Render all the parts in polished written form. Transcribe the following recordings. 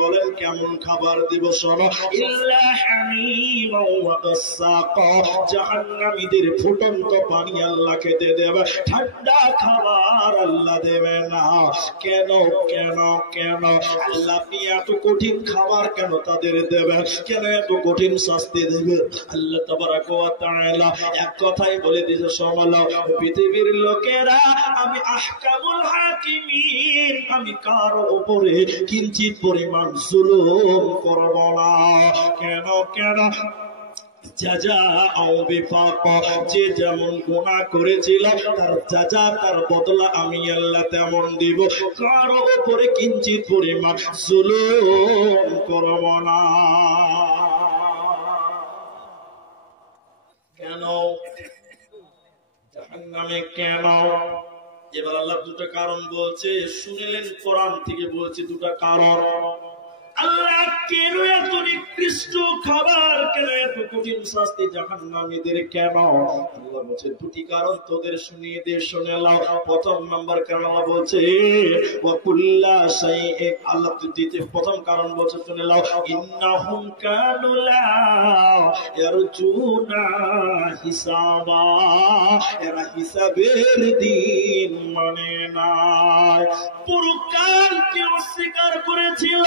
বলেন কেমন খাবার দিব শোনো, ইল্লা হামিমা ওয়া গাসসাকা, জাহান্নামীদের ফুটন্ত পানি আল্লাহ খেতে দেবে, ঠান্ডা খাবার আল্লাহ দেবে না। কেন কেন কেন আল্লাহ আপনি এত কঠিন খাবার কেন তাদের দেবে, কেন এত কঠিন শাস্তি দেবে? আল্লাহ তাবারক ওয়া তাআলা এক কথাই বলে দিয়েছে, শোনো পৃথিবীর লোকেরা আমি আহকামুল হাকিমিন, আমি কারো উপরে কিঞ্চিত পরিমাণ জুলুম করব না। কেন কেন যে যেমন গুনাহ করেছিল তার সাজা তার বদলা আমি আল্লাহ তেমন দিব, কারো উপরে কিঞ্চিত পরিমাণ জুলুম করব না। কেন জাহান্নামে কেন? এবার আল্লাহ দুটো কারণ বলছে, শুনলেন কোরআন থেকে বলছে দুটো কারণ। আল্লাহ কেন এত নিকৃষ্ট খাবার, কেন এত কঠিন শাস্তি জাহান্নামীদের কেন? আল্লাহ বলছে দুটি কারণ তোদের শুনিয়ে দে, শুনে নাও। প্রথম নাম্বার কারণ আল্লাহ বলছে ওয়া কুল্লা শাইইন, আল্লাহ দিতে প্রথম কারণ বলছে শুনে নাও, ইন্নাহুম কানু লা ইয়ারজুনা হিসাবা, এরা হিসাবের দিন মানে না, পরকালকে অস্বীকার করেছিল।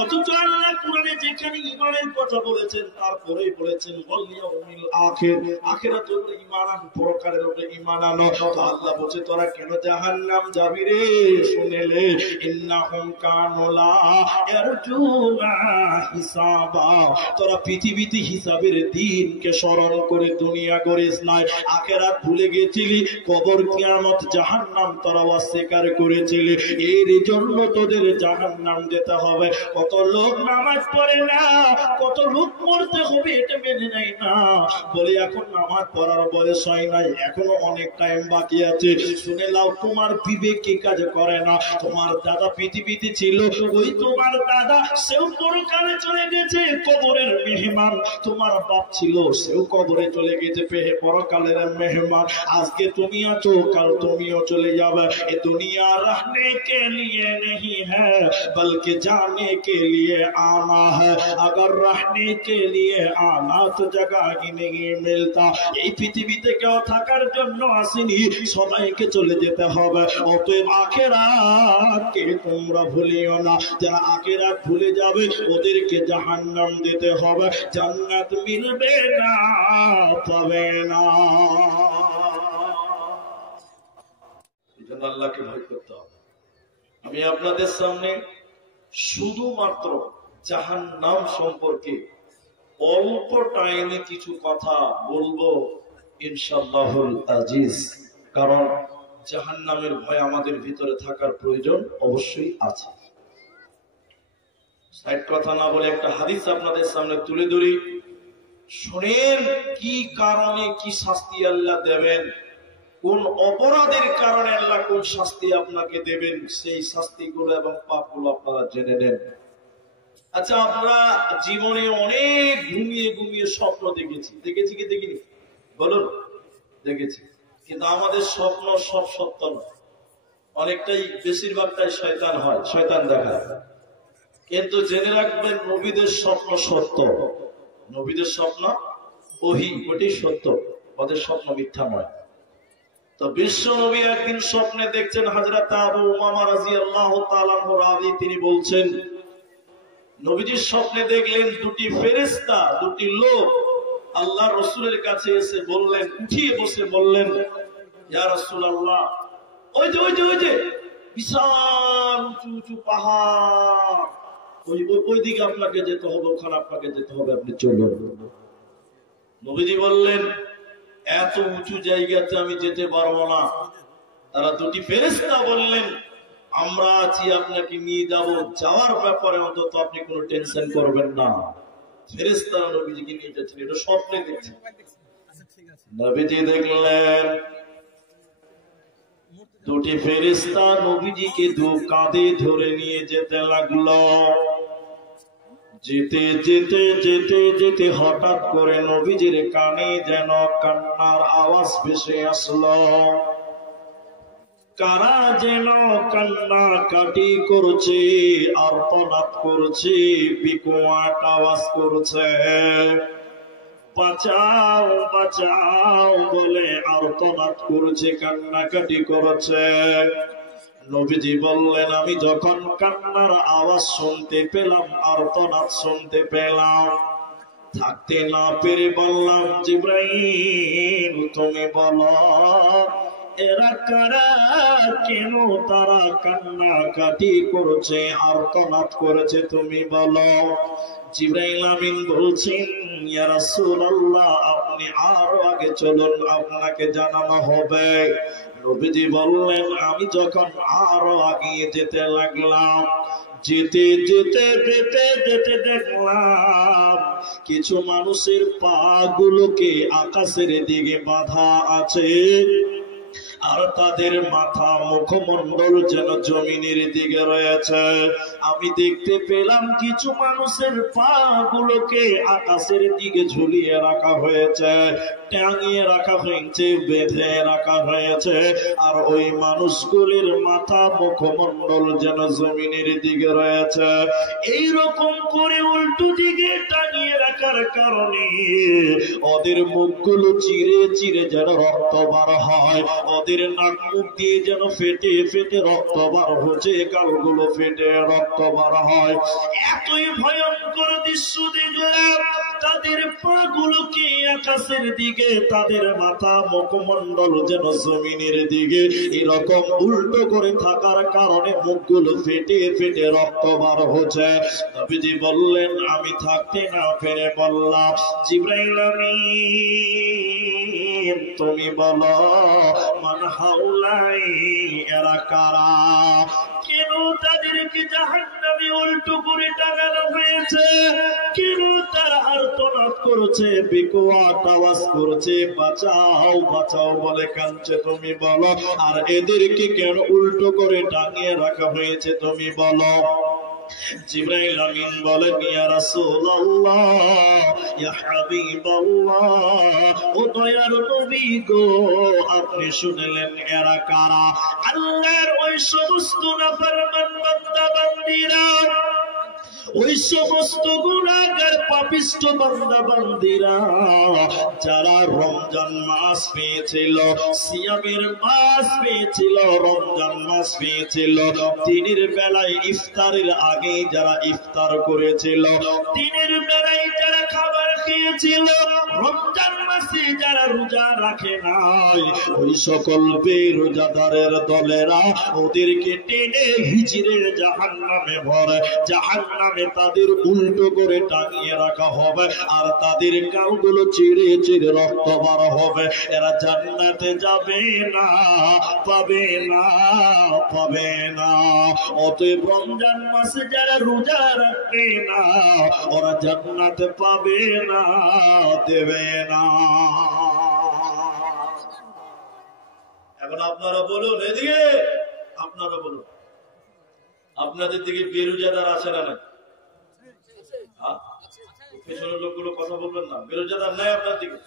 অথচ আল্লাহ কোরআনে যেখানে ঈমানের কথা বলেছেন তারপরেই বলেছেন ওয়াল ইয়াউমিল আখির, আখিরাতের উপরে ঈমান আনো, পরকালের উপরে ঈমান আনো। তো আল্লাহ বলছে তোরা কেন জাহান্নাম যাবি রে? শুনেলে ইন্নাহুম কানু লা ইয়ারজুনা হিসাবা, তোরা পৃথিবীতে হিসাবের দিনকে স্মরণ করে দুনিয়া করিস নাই, আখিরাত ভুলে গেছিলি, কবর কিয়ামত জাহান্নাম তোরা অস্বীকার করেছিলি, এর জন্য তোদের জাহান্নাম যেতে হবে। কত লোক নামাজ পড়ে না, কত লোক মরতে হবে এটা মেনে নেয় না, বলে এখন নামাজ পড়ার বয়স হয় নাই, এখনো অনেক টাইম বাকি আছে। শুনে নাও, তোমার বিবেক কি কাজ করে না? তোমার দাদা পৃথিবীতে ছিল, ওই তোমার দাদা সেও পরকালে চলে গেছে, কবরের মেহমান। তোমার বাপ ছিল, সেও কবরে চলে গেছে, পরকালের মেহমান। আজকে তুমি আছো, কাল তুমিও চলে যাবে। এ দুনিয়া रहने के लिए नहीं है बल्कि जाने के लिए आना है, अगर रहने के लिए आना तो जगह ही नहीं मिलता। এই পৃথিবীতে কেউ থাকার জন্য আসেনি, সবাইকে চলে যেতে হবে। অতএব আখিরাতকে তোমরা ভুলিও না, যারা আখিরাত ভুলে যাবে ওদেরকে জাহান্নাম দিতে হবে, জান্নাত মিলবে না, পাবে না। আল্লাহকে ভয় করতে হবে। আমি আপনাদের সামনে শুধুমাত্র জাহান্নাম সম্পর্কে অল্প টাইমে কিছু কথা বলবো ইনশাআল্লাহুল আজিজ, কারণ জাহান্নামের ভয় আমাদের ভিতরে থাকার প্রয়োজন অবশ্যই আছে। সাইড কথা না বলে একটা হাদিস আপনাদের সামনে তুলে ধরি, শুনেন কি কারণে কি শাস্তি আল্লাহ দেবেন, কোন অপরাধের কারণে আল্লাহ কোন শাস্তি আপনাকে দেবেন, সেই শাস্তিগুলো এবং পাপগুলো আপনারা জেনে নেন। আচ্ছা, আমরা জীবনে অনেক ঘুমিয়ে ঘুমিয়ে স্বপ্ন দেখেছি কি দেখিনি? বলুন, দেখেছি। কিন্তু আমাদের স্বপ্ন সব সত্য নয়, অনেকটাই বেশিরভাগটাই শয়তান হয়, শয়তান দেখায়। কিন্তু জেনে রাখবেন নবীদের স্বপ্ন সত্য, নবীদের স্বপ্ন ওহী, ওটাই সত্য, ওদের স্বপ্ন মিথ্যা নয়। তো বিশ্ব নবী একদিন স্বপ্নে দেখছেন হযরত আবু উমামা রাদিয়াল্লাহু তাআলা আনহু রাজি, তিনি বলছেন নবীজির স্বপ্নে দেখলেন দুটি ফেরেশতা, দুটি লোক আল্লাহ রাসূলের কাছে এসে বললেন, উঠিয়ে বসে বললেন, ইয়া রাসূলুল্লাহ, ওই যে বিশাল উঁচু উঁচু পাহাড়, ওই দিকে আপনাকে যেতে হবে, ওখানে আপনাকে যেতে হবে, আপনি চলুন। নবীজি বললেন, এত উঁচু জায়গাতে আমি যেতে পারবো না। তারা দুটি ফেরেশতা বললেন, আমরা আছি, আপনাকে নিয়ে যাব, যাওয়ার ব্যাপারে অন্তত আপনি কোনো টেনশন করবেন না। ফেরেশতারা নবীজিকে নিয়ে যাচ্ছেন, এটা স্বপ্নে দেখছেন। নবীজি দেখলেন দুটি ফেরেশতা নবীজিকে দু কাঁধে ধরে নিয়ে যেতে লাগলো। যেতে যেতে যেতে যেতে হঠাৎ করে নবীজির কানে যেন কান্নার আওয়াজ ভেসে আসলো। কারা যেন কান্নাকাটি করছে, আর্তনাদ করছে, বিকট আওয়াজ করছে, বাঁচাও বাঁচাও বলে আর্তনাদ করছে, কান্নাকাটি করছে। নবীজি বললেন, আমি যখন কান্নার আওয়াজ শুনতে পেলাম, আর্তনাদ শুনতে পেলাম, থাকতে না পেরে বললাম, জিবরাইল তুমি বলো এরা কারা, কেন তারা কান্নাকাটি করছে, আর্তনাদ করেছে, তুমি বলো। জিবরাইল আমিন বলছেন, ইয়া রাসূলুল্লাহ আপনি আরো আগে চলুন, আপনাকে জানানো হবে। নবীজি বললেন, আমি যখন আরো আগিয়ে যেতে লাগলাম, যেতে যেতে যেতে যেতে দেখলাম কিছু মানুষের পা গুলোকে আকাশের দিকে বাঁধা আছে, আর তাদের মাথা মুখমণ্ডল যেন জমিনের দিকে রয়েছে। আমি দেখতে পেলাম কিছু মানুষের পা গুলোকে আকাশের দিকে ঝুলিয়ে রাখা হয়েছে, টাঙিয়ে রাখা হয়েছে, বেঁধে রাখা হয়েছে, আর ওই মানুষগুলির মাথা মুখমণ্ডল যেন জমিনের দিকে রয়েছে। এই রকম করে উল্টো দিকে টাঙিয়ে রাখার কারণে ওদের মুখগুলো চিরে চিরে যেন রক্ত বার হয়, ওদের নাক মুখ দিয়ে যেন ফেটে ফেটে রক্ত বার হচ্ছে, গালগুলো ফেটে রক্ত বার হয়। এতই ভয়ঙ্কর দৃশ্য দেখলাম, তাদের পা গুলোকে আকাশের দিকে, তাদের মাথা মুখমণ্ডল যেন জমিনের দিকে, এরকম উল্টো করে থাকার কারণে মুখগুলো ফেটে ফেটে রক্ত বার হচ্ছে। নবীজি বললেন, আমি থাকতে না পেরে বললাম, জিবরাইল আমিন তুমি বলো মান হাউলাই এরা কারা, কেন তাদেরকে জাহান্নামে উল্টো করে টাঙানো হয়েছে, কেন তারা আর্তনাদ করছে, বিকট আওয়াজ করছে, বাঁচাও বাঁচাও বলে কাঁদছে, তুমি বলো। আর এদেরকে কেন উল্টো করে টাঙিয়ে রাখা হয়েছে, তুমি বলো। জিবরাইল আমিন বলেন, ইয়া রাসূলুল্লাহ ইয়া হাবিবাল্লাহ, ও দয়ার নবী গো আপনি শুনলেন এরা কারা? আল্লাহর ওই সমস্ত নাফরমান বান্দা বান্দীরা, ওই সমস্ত গুনাহগার পাপিষ্ঠ বান্দা বান্দীরা যারা রমজান মাস পেয়েছিল, সিয়ামের মাস পেয়েছিল, রমজান মাস পেয়েছিল, দিনের বেলায় ইফতারের আগে যারা ইফতার করেছিল, দিনের বেলায় যারা খাবার খেয়েছিল, রমজান মাসে যারা রোজা রাখে নাই, ওই সকল বেরোজাদারের দলেরা ওদেরকে টেনে হিজড়ের জাহান্নামে ভরে, জাহান্নামে তাদের উল্টো করে টাঙিয়ে রাখা হবে, আর তাদের গালগুলো চিরে চিরে রক্ত বার হবে। এরা জান্নাতে যাবে না, পাবে না, পাবে না। অতএব রমজান মাসে যারা রোজা রাখবে না, ওরা জান্নাতে পাবে না, দেবে না। এখন আপনারা বলুন, এদিকে আপনারা বলুন, আপনাদের দিকে বেরোজাদার আছে না? পেছনের লোকগুলো কথা বলবেন না, বেরোজাদার নাই আপনার দিকে?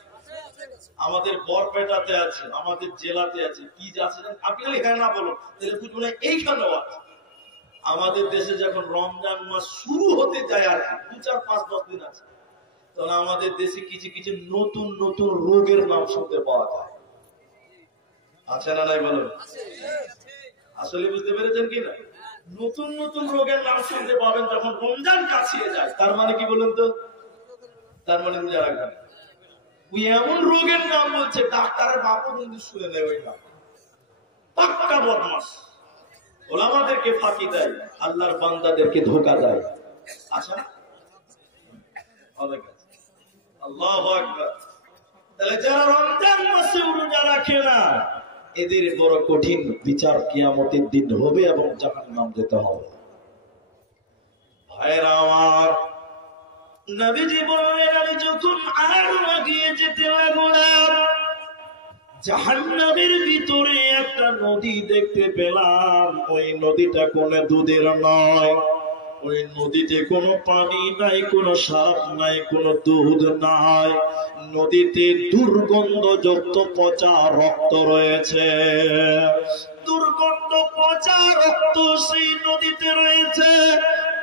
আমাদের বরপেটাতে আছে, আমাদের জেলাতে আছে, কি আছে আপনি এখানে না বলুন, তাহলে বুঝবেন এইখানেও আছে। আমাদের দেশে যখন রমজান মাস শুরু হতে যায়, আর 2-4-5-10 দিন আছে, তখন আমাদের দেশে কিছু কিছু নতুন নতুন রোগের নাম শুনতে পাওয়া যায়। আছে না নাই বলুন? আসলে বুঝতে পেরেছেন কিনা? নতুন নতুন রোগের নাম শুনতে পাবেন যখন রমজান কাছিয়ে যায়। তার মানে কি বলুন তো? তার মানে বুঝে রাখবেন, ওই এমন রোগের নাম বলছে ডাক্তারের বাপও কিন্তু শুনে নেয় ওই নাম। পাক্কা বদমাস, ওলামাদেরকে ফাঁকি দেয়, আল্লাহর বান্দাদেরকে ধোঁকা দেয়। আচ্ছা, আল্লাহু আকবার। তাহলে যারা রমজান মাসে রোজা রাখে না, এদের বড় কঠিন বিচার কিয়ামতের দিন হবে এবং জাহান্নাম যেতে হবে। ভাইরা আমার, নবীজি বললেন, আমি যখন আরো এগিয়ে যেতে লাগলাম, জাহান্নামের ভিতরে একটা নদী দেখতে পেলাম। ওই নদীটা কোন দুধের নয়, ওই নদীতে কোনো পানি নাই, কোনো সাপ নাই, কোনো দুধ নাই। নদীতে দুর্গন্ধযুক্ত পচা রক্ত রয়েছে, দুর্গন্ধ পচা রক্ত সেই নদীতে রয়েছে।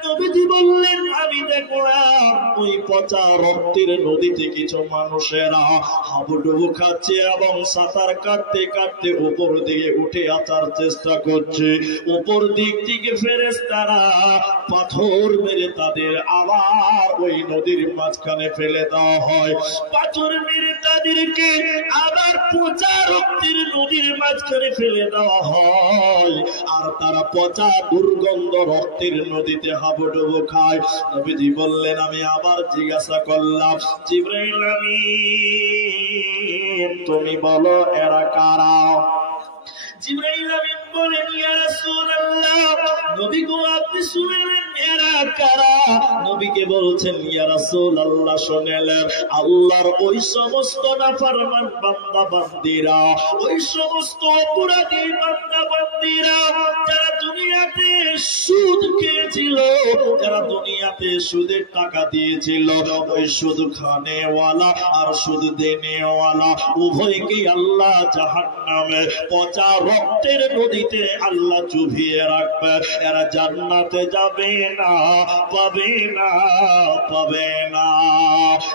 নবীজি বললেন, আমি দেখলাম ওই পচা রক্তের নদীতে কিছু মানুষেরা হাবুডুবু খাচ্ছে এবং সাঁতার কাটতে কাটতে উপর দিকে উঠে আসার চেষ্টা করছে। উপর দিক থেকে ফেরেশতারা পাথর মেরে তাদের আবার ওই নদীর মাঝখানে ফেলে দেওয়া হয়। পাথর মেরে তাদেরকে আবার পচা রক্তের নদীর মাঝখানে ফেলে দেওয়া হয়, আর তারা পচা দুর্গন্ধ রক্তের নদীতে হাবুডুবু খায়। নবীজি বললেন, আমি আবার জিজ্ঞাসা করলাম, জিবরাইল আমিন, তুমি বলো এরা কারা? জিবরাইল আমিন বলেন, ইয়া রাসূলুল্লাহ, নবী গো আপনি শুনলেন এরা কারা? নবীকে বলছেন, ইয়া রাসূলুল্লাহ শুনলেন, আল্লাহর ওই সমস্ত নাফরমান বান্দা বান্দীরা, ওই সমস্ত অপরাধী বান্দা বান্দীরা যারা দুনিয়াতে সুদ খেয়েছিল, যারা দুনিয়াতে সুদের টাকা দিয়েছিল, ওই সুদ খানেওয়ালা আর সুদ দেনেওয়ালা উভয়কে আল্লাহ জাহান্নামে পচা রক্তের নদীতে আল্লাহ চুবিয়ে রাখবে। এরা জান্নাতে যাবে না, পাবে না, পাবে না।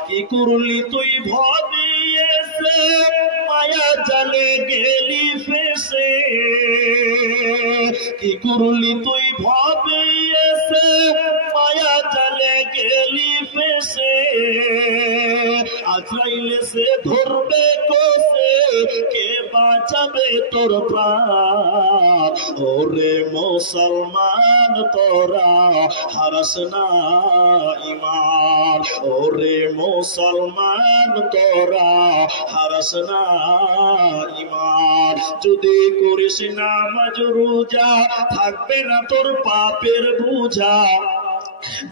কি করলি তুই ভাবিয়েছে, মায়া জালে গেলি ফেসে। কি করলি তুই ভাবিয়েছে, মায়া জালে গেলি ফেসে। আজরাইলে সে ধরবে কোসে, কে বাঁচাবে তোর প্রাণ? ওরে মুসলমান তোরা হারাস না ঈমান, ওরে মুসলমান তোরা হারাস না ঈমান। যদি করিস নামাজ রোজা, থাকবে না তোর পাপের বোঝা।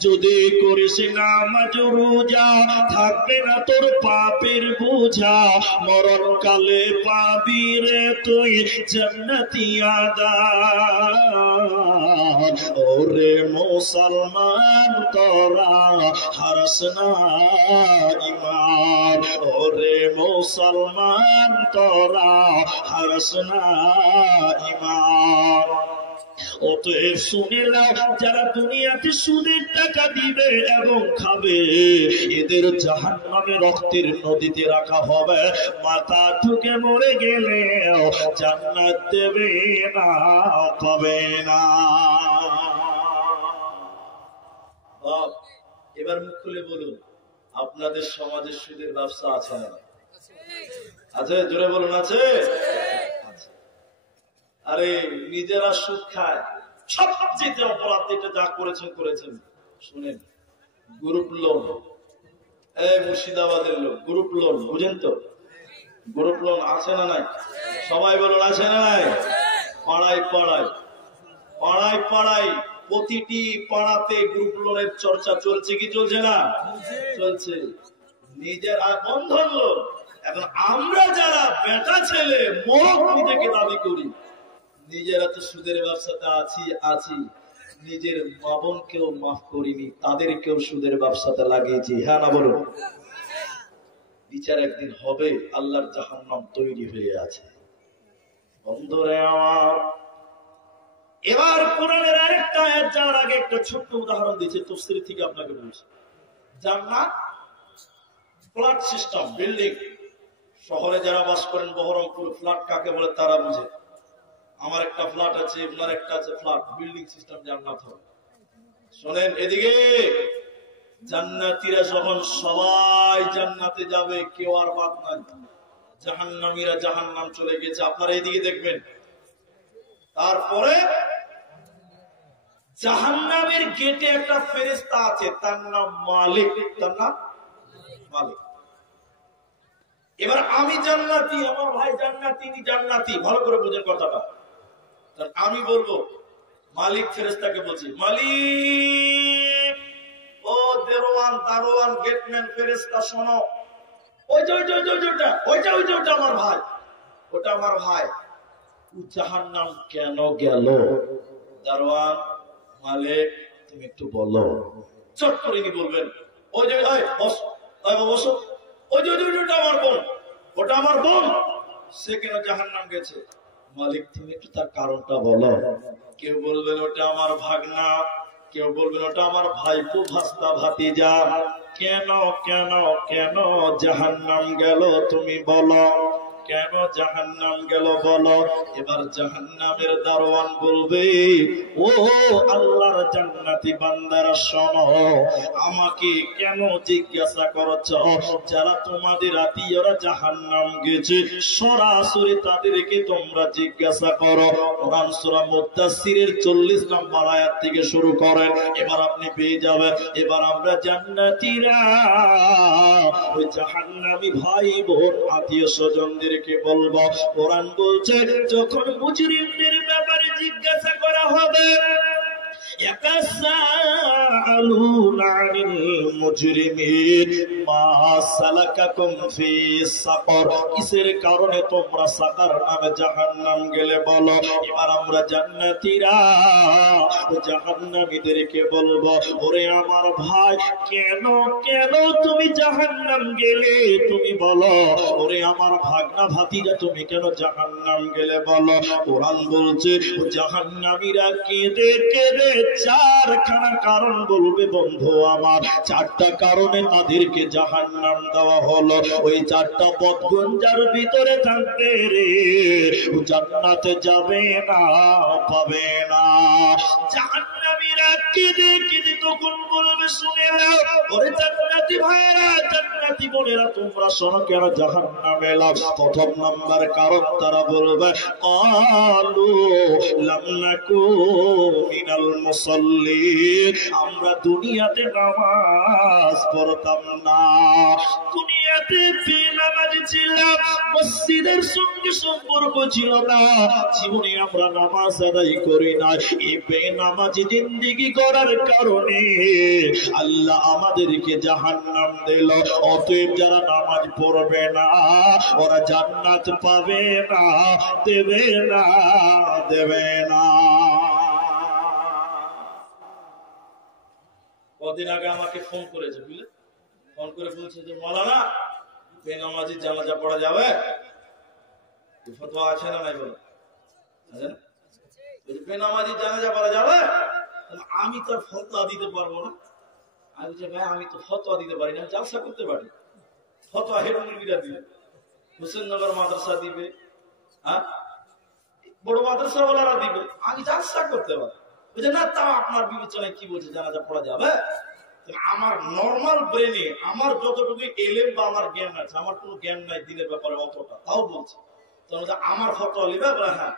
যদি করিস নামাজ রোজা, থাকবে না তোর পাপের বোঝা। মরণকালে পাবি রে তুই জান্নাতি আদান। ওরে মুসলমান তোরা হারাস না ঈমান, ওরে মুসলমান তোরা হারাস না ঈমান। অতএব শুনে নাও, যারা দুনিয়াতে সুদের টাকা দিবে এবং খাবে, এদের জাহান্নামে রক্তের নদীতে রাখা হবে। মাথা ঠুকে মরে গেলে জান্নাত দেবে না, পাবে না। এবার মুখ খুলে বলুন, আপনাদের সমাজে সুদের ব্যবসা আছে না? আছে? জোরে বলুন, আছে? আরে নিজেরা সুদ খায়, সবচেয়ে অপরাধ এটা যা করেছেন করেছেন। শুনেন, গ্রুপ লোন, মুর্শিদাবাদের লোক, গ্রুপ লোন বুঝেন তো? গ্রুপ লোন আছে না নাই? সবাই বলুন, আছে না নাই? পাড়ায় পাড়ায়, পাড়ায় পাড়ায়, প্রতিটি পাড়াতে গ্রুপ লোনের চর্চা চলছে কি চলছে না? চলছে। নিজের বন্ধন লোন। এখন আমরা যারা বেটা ছেলে মরক নিজেকে দাবি করি, নিজেরা তো সুদের ব্যবসাতে আছি, নিজের মা বোনকেও মাফ করিনি, তাদেরকেও সুদের ব্যবসাতে লাগিয়েছি। হ্যাঁ না বলুন? বিচার একদিন হবে, আল্লাহর জাহান্নাম তৈরি হয়ে আছে। বন্ধুরে আমার, এবার কোরআনের আরেকটা আয়াত যাওয়ার আগে একটা ছোট্ট উদাহরণ দিয়েছে তাফসীর থেকে আপনাকে বলছি। জান্নাত ফ্ল্যাট সিস্টেম, বিল্ডিং। শহরে যারা বাস করেন, বহরমপুর ফ্ল্যাট কাকে বলে তারা বুঝে। আমার একটা ফ্ল্যাট আছে, আপনার একটা আছে, ফ্ল্যাট বিল্ডিং সিস্টেম জান্নাত হবে। শোনেন এদিকে, জান্নাতীরা যখন সবাই জান্নাতে যাবে, কেউ আর বাদ নাই। জাহান্নামীরা জাহান্নাম চলে গেছে, আপনারা এদিকে দেখবেন। তারপরে জাহান্নামের গেটে একটা ফেরেশতা আছে, তার নাম মালিক। তার নাম মালিক। এবার আমি জান্নাতি, আমার ভাই জান্নাতি, জান্নাতি, ভালো করে বোঝেন কথাটা। আমি বলবো, মালিক ফেরেশতাকে বলছি, মালিক, ও দেরওয়ান, দারোয়ান, গেটম্যান, ফেরেশতা শোনো, ওইটা আমার ভাই, ওটা আমার ভাই, ও জাহান্নাম কেন গেল? দারোয়ান, মালিক, তুমি একটু বলো। চট করে কি বলবেন, ওই যে বসো, ওই যে ওটা আমার বোন, ওটা আমার বোন, সে কেন জাহান্নাম গেছে? মালিক তুমি একটু তার কারণটা বলো। কেউ বলবেন ওটা আমার ভাগনা, কেউ বলবেন ওটা আমার ভাইপো, ভাস্তা, ভাতিজা। কেন কেন কেন জাহান্নাম গেল তুমি বলো, কেন জাহান্নাম গেল বলো। এবার জাহান্নামের দারোয়ান বলবে, ও আল্লাহর জান্নাতি বান্দারা শোনো, আমাকে কেন জিজ্ঞাসা করছো? যারা তোমাদের আত্মীয়রা জাহান্নাম গেছে সরাসরি তাদেরকে তোমরা জিজ্ঞাসা করো। কোরআন সূরা মুদ্দাসসিরের 40 নম্বর আয়াত থেকে শুরু করেন, এবার আপনি পেয়ে যাবেন। এবার আমরা জান্নাতীরা ওই জাহান্নামী ভাই বোন আত্মীয় স্বজনদেরকে বলবো। কোরআন বলছে যখন মুজরিমদের ব্যাপারে জিজ্ঞাসা করা হবে, ইয়াতাসাআলুনা আনিল মুজরিমিন মা সালাকাকুম ফি সাকার, কিসের কারণে তোমরা সাকার নামে জাহান্নাম গেলে বলো। এবার আমরা জান্নাতীরা জাহান্নামীদেরকে বলবো, ওরে আমার ভাই কেন কেন তুমি জাহান্নাম গেলে তুমি বলো। ওরে আমার ভাগনা, ভাতিজা তুমি কেন জাহান্নাম গেলে বলো। কোরআন বলছে জাহান্নামীরা কেঁদে কেঁদে চারখানা কারণ বলবে বন্ধু আমার, চারটা কারণে তাদেরকে জাহান্নাম দেওয়া হলো। ওই চারটা বদগুঞ্জার ভিতরে থাকবে রে, জান্নাতে যাবে না, পাবে না। জাহান্নামীরা কেঁদে কেঁদে তখন বলবে, শুনে নাও ওরে জান্নাতি ভাইরা, জান্নাতি বোনেরা, তোমরা শোনো কেন জাহান্নামে এলাম। প্রথম নাম্বার কারণ তারা বলবে, ক্বালু লাম নাকু মিনাল মুসাল্লিন, আমরা দুনিয়াতে নামাজ পড়তাম না, দুনিয়াতে বেনামাজি ছিলাম, মসজিদের সঙ্গে সম্পর্ক ছিল না, জীবনে আমরা নামাজ আদায় করি না। এই বেনামাজি জিন্দেগি করার কারণে আল্লাহ আমাদেরকে জাহান্নাম দিল। অতএব যারা নামাজ পড়বে না ওরা জান্নাত পাবে না, দেবে না, দেবে না। কদিন আগে আমাকে ফোন করেছে, বুঝলে, ফোন করে বলছে যে মাওলানা বেনামাজি জানাজা পড়া যাবে? ফতোয়া আছে না নাই বলো? বেনামাজি জানাজা পড়া যাবে? আমি তো ফতোয়া দিতে পারবো না। আমি বলছি ভাই আমি তো ফতোয়া দিতে পারি না, জালসা করতে পারি। ফতোয়া হেড মুরগিরা দিবে, হুসেননগর মাদ্রাসা দিবে, হ্যাঁ বড় মাদ্রাসাওয়ালারা দিবে, আমি জালসা করতে পারি। বুঝে না, তাও আপনার বিবেচনায় কি বলছে জানাজা পড়া যাবে? আমার নরমাল ব্রেনে আমার যতটুকু এলেম বা আমার জ্ঞান আছে, আমার কোনো জ্ঞান নাই দিনের ব্যাপারে অতটা, তাও বলছে। আমার ফতোয়া লিবে, হ্যাঁ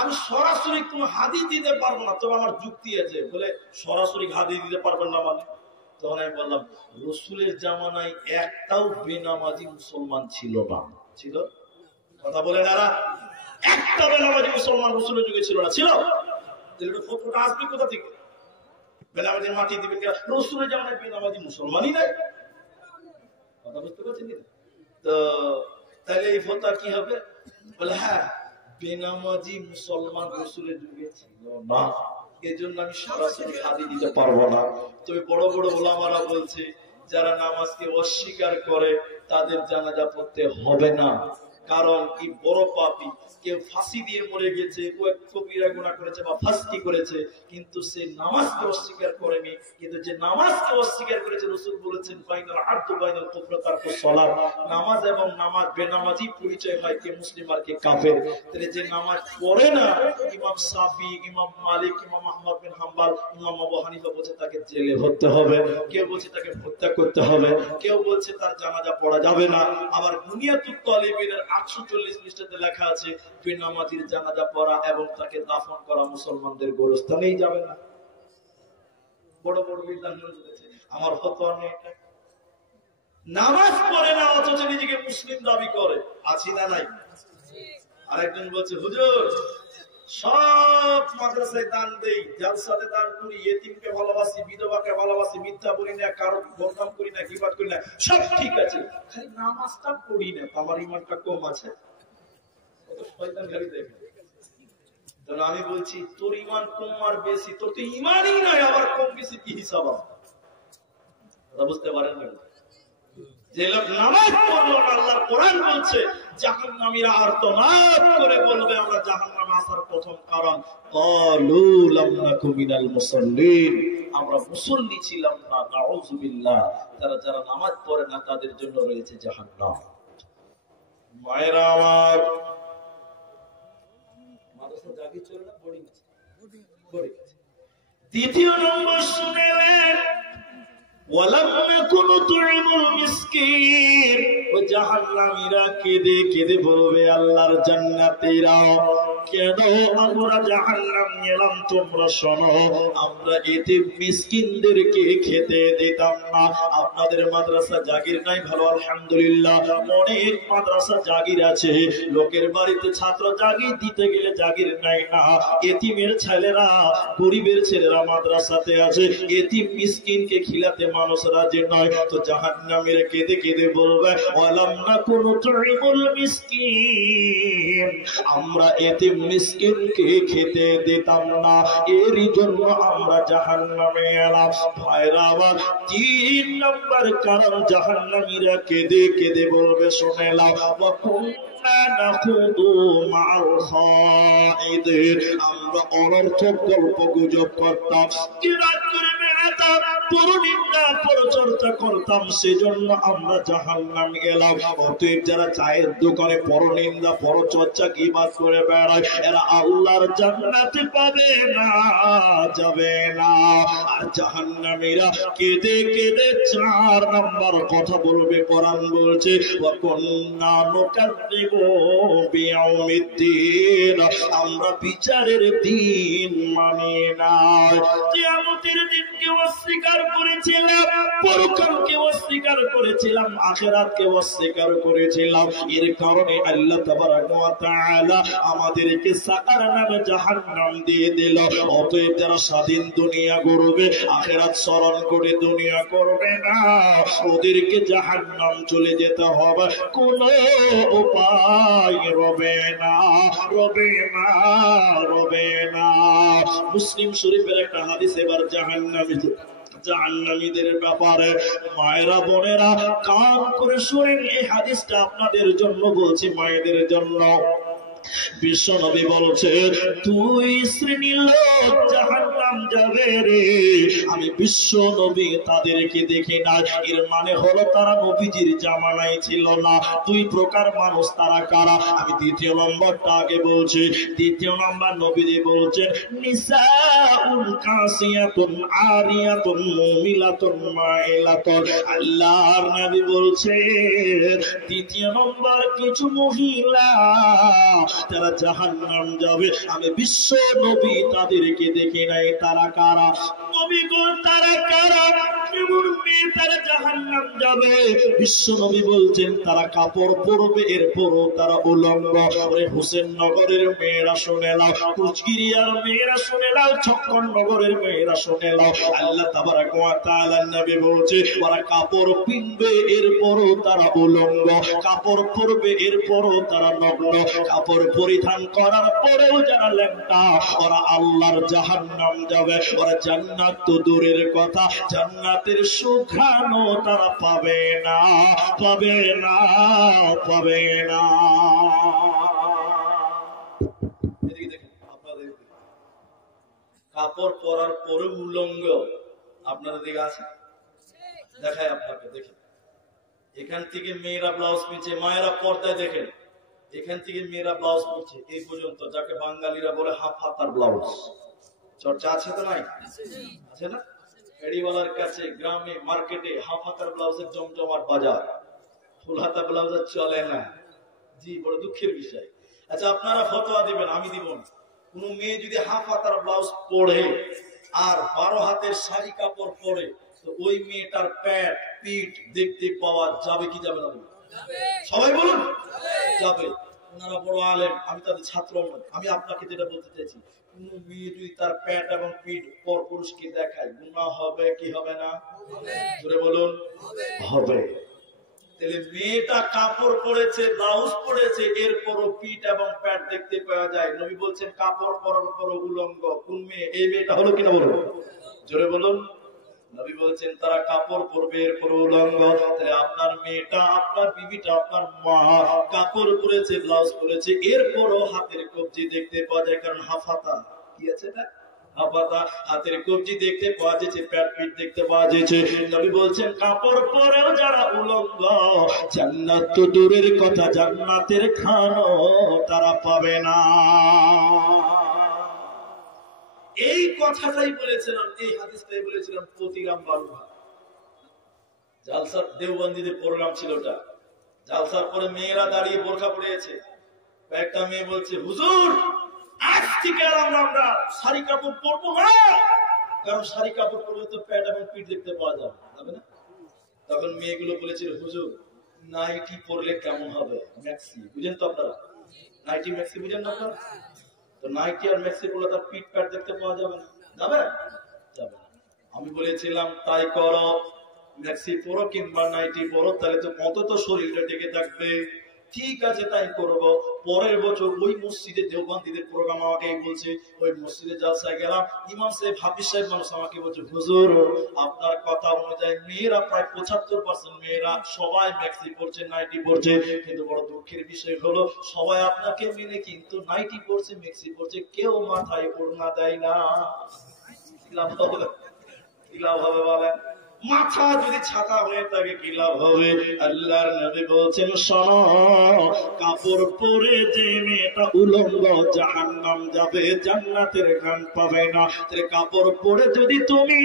আমি সরাসরি কোন হাদিস দিতে পারবো না, তবে আমার যুক্তি আছে। বলে সরাসরি হাদিস দিতে পারবেন না মানে? তখন আমি বললাম রসুলের জামানায় একটাও বেনামাজি মুসলমান ছিল না। ছিল? কথা বলে না, একটা বেনামাজি মুসলমান রসুলের যুগে ছিল না। ছিল? ফতোয়াটা আসবে কোথা থেকে? বেনামাজির মাটি দিবেন, রসুলের জামানায় বেনামাজি মুসলমানই নাই। কথা বুঝতে পারছেন? তো তাহলে এই ফতোয়া কি হবে? বলে হ্যাঁ বেনামাজি মুসলমান রসুলের যুগে ছিল না, এজন্য আমি সরাসরি হাদিস দিতে পারবো না। তবে বড় বড় ওলামারা বলছে যারা নামাজকে অস্বীকার করে তাদের জানাজা পড়তে হবে না, কারণ কি বড় পাপী, কেউ ফাঁসি দিয়ে মরে গেছে, কবিরা গুনাহ করেছে বা ফাঁসি করেছে, কিন্তু সে নামাজকে অস্বীকার করেনি। কিন্তু যে নামাজকে অস্বীকার করেছে, রাসূল বলেছেন বাইনাল আবদু বাইনাল কুফর ওয়া তারকুস সালাত, নামাজ এবং নামাজ বেনামাজি পরিচয় হয় কে মুসলিম আর কে কাফের। তাহলে যে নামাজ পড়ে না, ইমাম শাফি, ইমাম মালিক, ইমাম আহমদ বিন হাম্বল, ইমাম আবু হানিফা বলছে তাকে জেলে ভরতে হবে, কেউ বলছে তাকে হত্যা করতে হবে, কেউ বলছে তার জানাজা পড়া যাবে না। আবার বুনিয়াতুত তালিবিনের 840 পৃষ্ঠাতে লেখা আছে বেনামাজির জানাজা পড়া এবং তাকে দাফন করা মুসলমানদের গোরস্থানেই যাবে না। বড় বড় বিদ্বান বলেছে আমার ফতোয়া নেই। নামাজ পড়ে না অথচ নিজেকে মুসলিম দাবি করে, আছি না নাই? আরেকজন বলছে হুজুর সব মাদ্রাসায় দান দেই, জালসাতে দান করি, ইয়েতিমকে ভালোবাসি, বিধবাকে ভালোবাসি, মিথ্যা বলি না, কারো বদনাম করি না, গীবত করি না, সব ঠিক আছে, খালি নামাজটা পড়ি না, আমার ঈমানটা কম আছে। কত শয়তান গালি দেখে। আমি বলছি তোর ইমান কম আর বেশি, তোর তো ইমানই নাই, আবার কম বেশি কি হিসাব? বুঝতে পারেন না? যে লোক নামাজ পড়লো না, আল্লাহ কোরআন বলছে জাহান্নামীরা আর্তনাদ করে বলবে আমরা জাহান্নামে আসার প্রথম কারণ ক্বালু লাম নাকু মিনাল মুসাল্লিন, আমরা মুসল্লি ছিলাম না। নাউযুবিল্লাহ। তারা যারা নামাজ পড়ে না তাদের জন্য রয়েছে জাহান্নাম। মায়েরা আমার, মাদ্রাসা জাগি চলে না, বোর্ডিং আছে, বোর্ডিং আছে। দ্বিতীয় নম্বর শুনেলেন ওয়ালাম নাকু নুতঈমুল মিসকিন, ও জাহান্নামীরা কেঁদে কেঁদে বলবে আল্লাহর জান্নাতীরা কেন আমরা জাহান্নাম গেলাম? তোমরা শোনো, আমরা এতিম মিসকিনদেরকে খেতে দিতাম না। আপনাদের মাদ্রাসা জাগির নাই, ভালো আলহামদুলিল্লাহ। অনেক মাদ্রাসা জাগির আছে, লোকের বাড়িতে ছাত্র জাগির দিতে গেলে জাগির নাই না। এতিমের ছেলেরা, গরিবের ছেলেরা মাদ্রাসাতে আছে, এতিম মিসকিনকে খিলাতে মানুষ রাজি নয়। তো জাহান্নামীরা কেঁদে কেঁদে বলবে ওয়ালাম নাকু নুতঈমুল মিসকিন, আমরা এতিম মিসকিনকে খেতে দিতাম না, এরই জন্য আমরা জাহান্নামে এলাম। ভাইরা আমার, 3 নম্বর কারণ জাহান্নামীরা কেঁদে কেঁদে বলবে শুনে নাও ওয়া কুননা নাখুদু মাআল খাইদিন, আমরা অনর্থক গল্প গুজব করতাম, কিরাত করে বেড়াতাম, পরনিন্দা পরচর্চা করতাম, সেজন্য আমরা জাহান্নাম গেলাম। অতএব যারা চায়ের দোকানে পরনিন্দা পরচর্চা গীবাত করে বেড়ায় এরা আল্লাহর জান্নাতে পাবে না, যাবে না। আর জাহান্নামীরা কেঁদে কেঁদে 4 নম্বর কথা বলবে। কোরআন বলছে ওয়া কুননা নুকাযযিবু বিয়াউমিদ্দিন, আমরা বিচারের দিন মানি না। কিয়ামতের দিনকে অস্বীকার করেছিলাম, পরকালকে অস্বীকার করেছিলাম, আখিরাতকে অস্বীকার করেছিলাম। এর কারণে আল্লাহ তাবারাক ওয়া তাআলা আমাদেরকে সাকার নামে জাহান্নাম দিয়ে দিল। অতএব যারা স্বাধীন দুনিয়া করবে, আখিরাত স্মরণ করে দুনিয়া করবে না, ওদেরকে জাহান্নাম চলে যেতে হবে, কোনো উপায় রবে না, রবে না, রবে না। মুসলিম শরীফের একটা হাদিস এবার জাহান্নামীদের ব্যাপারে। মায়েরা বোনেরা কান করে শুনেন, এই হাদিসটা আপনাদের জন্য বলছি, মায়েদের জন্য। বিশ্ব নবী বলছে 2 শ্রেণীর লোক জাহান্নাম যাবে রে, আমি বিশ্ব নবী তাদেরকে দেখি না। এর মানে হলো তারা নবীজির জামানায় ছিল না। 2 প্রকার মানুষ, তারা কারা? আমি দ্বিতীয় নম্বরটা আগে বলছি। দ্বিতীয় নম্বর নবীজি বলছেন নিসাউল কাসিয়াতুন আরিয়াতুন মুমিলাতুন মাইলাতুন। আল্লাহর নবী বলছেন দ্বিতীয় নম্বর কিছু মহিলা তারা জাহান্নাম যাবে, আমি বিশ্ব নবী তাদেরকে দেখি নাই। তারা কারা? নবী গো, তারা কারা? কেমন মেয়ে তারা জাহান্নাম যাবে? বিশ্ব নবী বলছেন তারা কাপড় পরবে, এরপরও তারা উলঙ্গ। হোসেন নগরের মেয়েরা শুনে নাও, কুচগিরিয়ার মেয়েরা শুনে নাও, ছক্কন নগরের মেয়েরা শুনে নাও। আল্লাহ তাবারাক ওয়া তাআলা নবী বলছে ওরা কাপড় পিনবে, এরপরও তারা উলঙ্গ, কাপড় পরবে, এরপরও তারা নগ্ন, কাপড় পরিধান করার পরেও যারা ল্যাংটা, ওরা আল্লাহর জাহান্নাম যাবে। ওরা জান্নাত তো দূরের কথা, জান্নাতের সুঘ্রাণও তারা পাবে না, পাবে না, পাবে না। এদিকে দেখেন, আপনাদের কাপড় পরার পরে উলঙ্গ আপনাদের দিকে আছে, দেখায় আপনাকে। দেখেন এখান থেকে মেয়েরা ব্লাউজ পিনছে, মায়েরা পর্দায় দেখেন, এখান থেকে মেয়েরা ব্লাউজ পরছে এই পর্যন্ত, যাকে বাঙালিরা বলে হাফ হাতার ব্লাউজ। চর্চা আছে তো নাই? আছে না? এড়িওয়ালার কাছে, গ্রামে, মার্কেটে হাফ হাতার ব্লাউজের জমজমাট বাজার, ফুল হাতা ব্লাউজের চলে না। জি, বড় দুঃখের বিষয়। আচ্ছা, আপনারা ফতোয়া দিবেন, আমি দিব না। কোন মেয়ে যদি হাফ হাতার ব্লাউজ পরে আর 12 হাতের শাড়ি কাপড় পরে, তো ওই মেয়েটার পেট পিঠ দেখতে পাওয়া যাবে কি যাবে না? সবাই বলুন যাবে। ওনারা বড় আলেম, আমি তাদের ছাত্র নই। আমি আপনাকে যেটা বলতে চাইছি, কোন মেয়ে যদি তার পেট এবং পিঠ পর পুরুষকে দেখায়, গুনাহ হবে কি হবে না? জোরে বলুন, হবে। তাহলে মেয়েটা কাপড় পরেছে, ব্লাউজ পরেছে, এরপরও পিঠ এবং প্যান্ট দেখতে পাওয়া যায়। নবী বলছেন কাপড় পরার পর উলঙ্গ। কোন মেয়ে? এই মেয়েটা হলো কিনা বলুন, জোরে বলুন। নবী বলছেন তারা কাপড় পরবে, এরপর উলঙ্গ। তাহলে আপনার মেয়েটা, আপনার বিবিটা, আপনার মা কাপড় পরেছে, ব্লাউজ পরেছে, এরপরও হাতের কবজি দেখতে পাওয়া যায়। কারণ হাফাতা কি আছে না, হাতের কবজি দেখতে পাওয়া যাচ্ছে, প্যাট পিঠ দেখতে পাওয়া যাচ্ছে। নবী বলছেন কাপড় পরেও যারা উলঙ্গ, জান্নাত তো দূরের কথা, জান্নাতের খানো তারা পাবে না। এই কথাটাই বলেছিলাম, এই হাদিসটাই বলেছিলাম প্রতিরাম বারুহা। জালসার দেওবন্দীদের প্রোগ্রাম ছিল ওটা। জালসার পরে মেয়েরা দাঁড়িয়ে বোরখা পড়েছে। একটা মেয়ে বলছে হুজুর আজ থেকে আর আমরা শাড়ি কাপড় পরবো না, কারণ শাড়ি কাপড় পরলে তো প্যাট এবং পিঠ দেখতে পাওয়া যাবে না। তখন মেয়েগুলো বলেছিল হুজুর নাইটি পরলে কেমন হবে, ম্যাক্সি বুঝেন তো আপনারা, নাইটি ম্যাক্সি বুঝেন না আপনারা? তো নাইটি আর ম্যাক্সি পরলে তার পিঠ প্যাট দেখতে পাওয়া যাবে না, যাবে যাবে না। আমি বলেছিলাম তাই করো, ম্যাক্সি পরো কিংবা নাইটি পরো, তাহলে তো অন্তত শরীরটা ঢেকে থাকবে। ঠিক আছে তাই করব। পরের বছর ওই মসজিদে দেওবন্দীদের প্রোগ্রাম আমাকে বলছে, ওই মসজিদে জালসায় গেলাম, ইমাম সাহেব হাফিজ সাহেব মানুষ আমাকে বলছে হুজুর আপনার কথা অনুযায়ী মেয়েরা প্রায় 75% মেয়েরা সবাই ম্যাক্সি পরছে, নাইটি পরছে, কিন্তু বড় দুঃখের বিষয় হলো সবাই আপনাকে মেনে কিন্তু নাইটি পরছে, ম্যাক্সি পরছে, কেউ মাথায় ওড়না দেয় না। কি লাভ হবে বলেন? মাথা যদি ছাতা হয়ে থাকে কি লাভ হবে? আল্লাহর নবী বলছেন শোনো, কাপড় পরে যে মেয়েটা উলঙ্গ জাহান্নাম যাবে, জান্নাতের ঘ্রাণ পাবে না। কাপড় পরে যদি তুমি,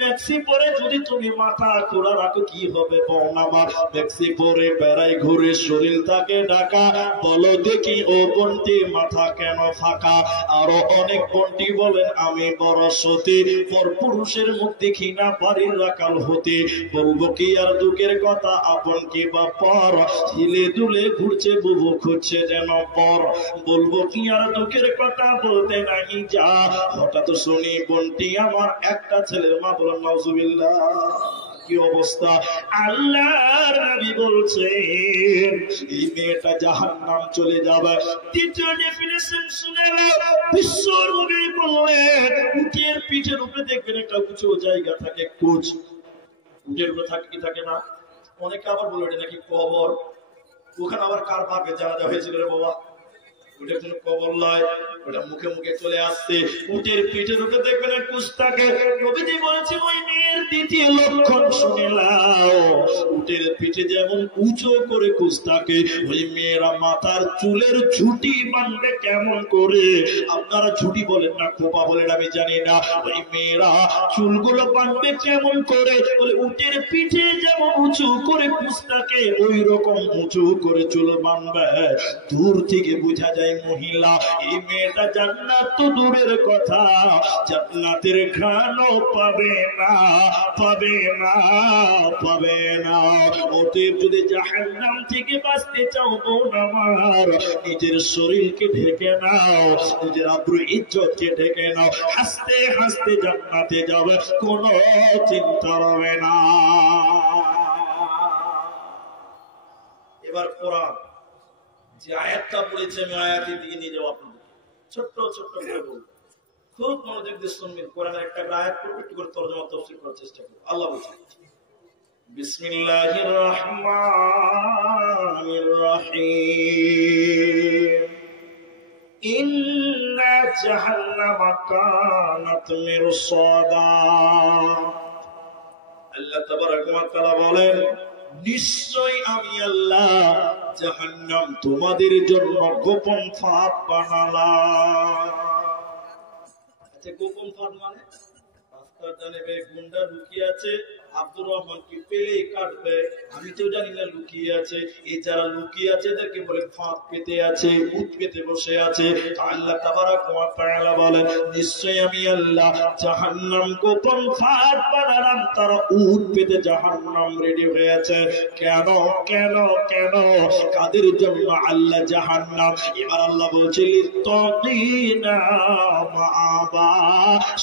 ম্যাক্সি পরে যদি তুমি মাথা খোলা রাখো কি হবে বোন আমার? ম্যাক্সি পরে বেড়াই ঘুরে শরীর তাকে ঢাকা, বলো দেখি ও বোনটি মাথা কেন ফাঁকা? আরো অনেক বোনটি বলেন আমি বড় সতী, পর পুরুষের মুখ দেখি না বাড়ির রাখাল হতে, বলবো কি আর দুঃখের কথা, আপন কি বা পর, হিলে দুলে ঘুরছে বুবু খুঁজছে যেন পর, বলবো কি আর দুঃখের কথা, বলতে নাহি যা, হঠাৎ শুনি বোনটি আমার একটা ছেলের মা। বলেন নাউজুবিল্লাহ। কি অবস্থা? আল্লাহর নবী বলছেন এই মেয়েটা জাহান্নাম চলে যাবে। দ্বিতীয় ডেফিনিশন শুনে নাও, বিশ্ব নবী বললেন উটের পিঠের উপরে দেখবেন একটা উঁচু জায়গা থাকে, কুচ, উটের উপরে থাকে কি থাকে না? অনেকে আবার বলে এটা নাকি কবর। ওখানে আবার কার ভাবে জানাজা হয়েছিল রে বাবা? ওটা কোনো কবর নয়, ওটা মুখে মুখে চলে আসছে। উটের পিঠের উপরে দেখবেন এক কুচ থাকে। নবীজি বলেছে ওই মেয়ের দ্বিতীয় লক্ষণ শুনে নাও, উটের পিঠে যেমন উঁচু করে কুচ থাকে, ওই মেয়েরা মাথার চুলের ঝুঁটি বাঁধবে কেমন করে? আপনারা ঝুঁটি বলেন না খোপা বলেন আমি জানি না, ওই মেয়েরা চুলগুলো বাঁধবে কেমন করে? বলে উটের পিঠে যেমন উঁচু করে কুচ থাকে, ওই রকম উঁচু করে চুল বাঁধবে। দূর থেকে বোঝা যায় মহিলা। এই মেয়েটা জান্নাত তো দূরের কথা, জান্নাতের ঘ্রাণও পাবে না, পাবে না, পাবে না। অতএব যদি জাহান্নাম থেকে বাঁচতে চাও বোন আমার, নিজের শরীরকে ঢেকে নাও, নিজের আব্রু ইজ্জতকে ঢেকে নাও, হাসতে হাসতে জান্নাতে যাবে, কোনো চিন্তা হবে না। এবার কোরআন যে আয়াতটা পড়েছে আমি আয়াতের দিকে নিয়ে যাবো আপনাদের, ছোট্ট ছোট্ট করে বলবো, খুব মনোযোগ দিয়ে শুনবেন। কোরআনের একটা আয়াত পড়বো, একটু করে তরজমা তাফসীর করার চেষ্টা করব। আল্লাহ বলছেন বিসমিল্লাহির রহমানির রহিম, ইন্না জাহান্নামা কানাত মিরসাদা। আল্লাহ তাবারাক ওয়া তাআলা বলেন নিশ্চয় আমি আল্লাহ জাহান্নাম তোমাদের জন্য গোপন ফাঁদ বানালাম। আচ্ছা গোপন ফাঁদ মানে? রাস্তার জানেবে গুন্ডা লুকিয়ে আছে, আব্দুর রহমান কি পেলে কাটবে, আমি তো জানি না লুকিয়ে আছে। এই যারা লুকিয়ে আছে এদেরকে বলে ফাঁদ পেতে আছে, উট পেতে বসে আছে। আল্লাহ তাবারাক ওয়া তাআলা বলেন নিশ্চয় আমি আল্লাহ জাহান্নাম গোপন ফাঁদ বানালাম, তারা উট পেতে জাহান্নাম রেডি হয়ে আছে। কেন কেন কেন? কাদের জন্য আল্লাহ জাহান্নাম? এবার আল্লাহ বলছে লিত্তাকিনা মাআবা,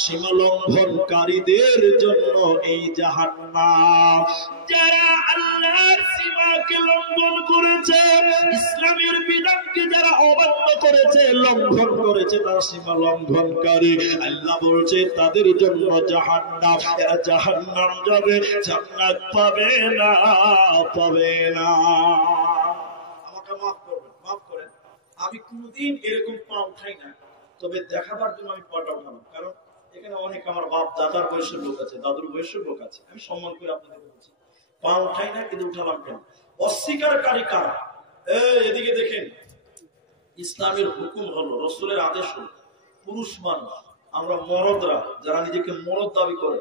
সীমা লঙ্ঘনকারীদের জন্য এই জাহান্নাম জাহান্নাম। যারা আল্লাহর সীমাকে লঙ্ঘন করেছে, ইসলামের বিধানকে যারা অমান্য করেছে, লঙ্ঘন করেছে, তারা সীমা লঙ্ঘনকারী, আল্লাহ বলছে তাদের জন্য জাহান্নাম। এরা জাহান্নাম যাবে, জান্নাত পাবে না, পাবে না। আমাকে মাফ করবেন, মাফ করেন, আমি কোনদিন এরকম পা উঠাই না, তবে দেখাবার জন্য আমি পাটা উঠালাম, কারণ এখানে অনেক আমার বাপ দাদার বয়সের লোক আছে, দাদুর বয়সের লোক আছে, আমি সম্মান করে আপনাদের বলছি, পা উঠাই না, কিন্তু উঠালাম কেন? অস্বীকারী কারা? এদিকে দেখেন, ইসলামের হুকুম হলো, রসুলের আদেশ হলো, পুরুষ মানুষ আমরা মরদরা যারা নিজেকে মরদ দাবি করে,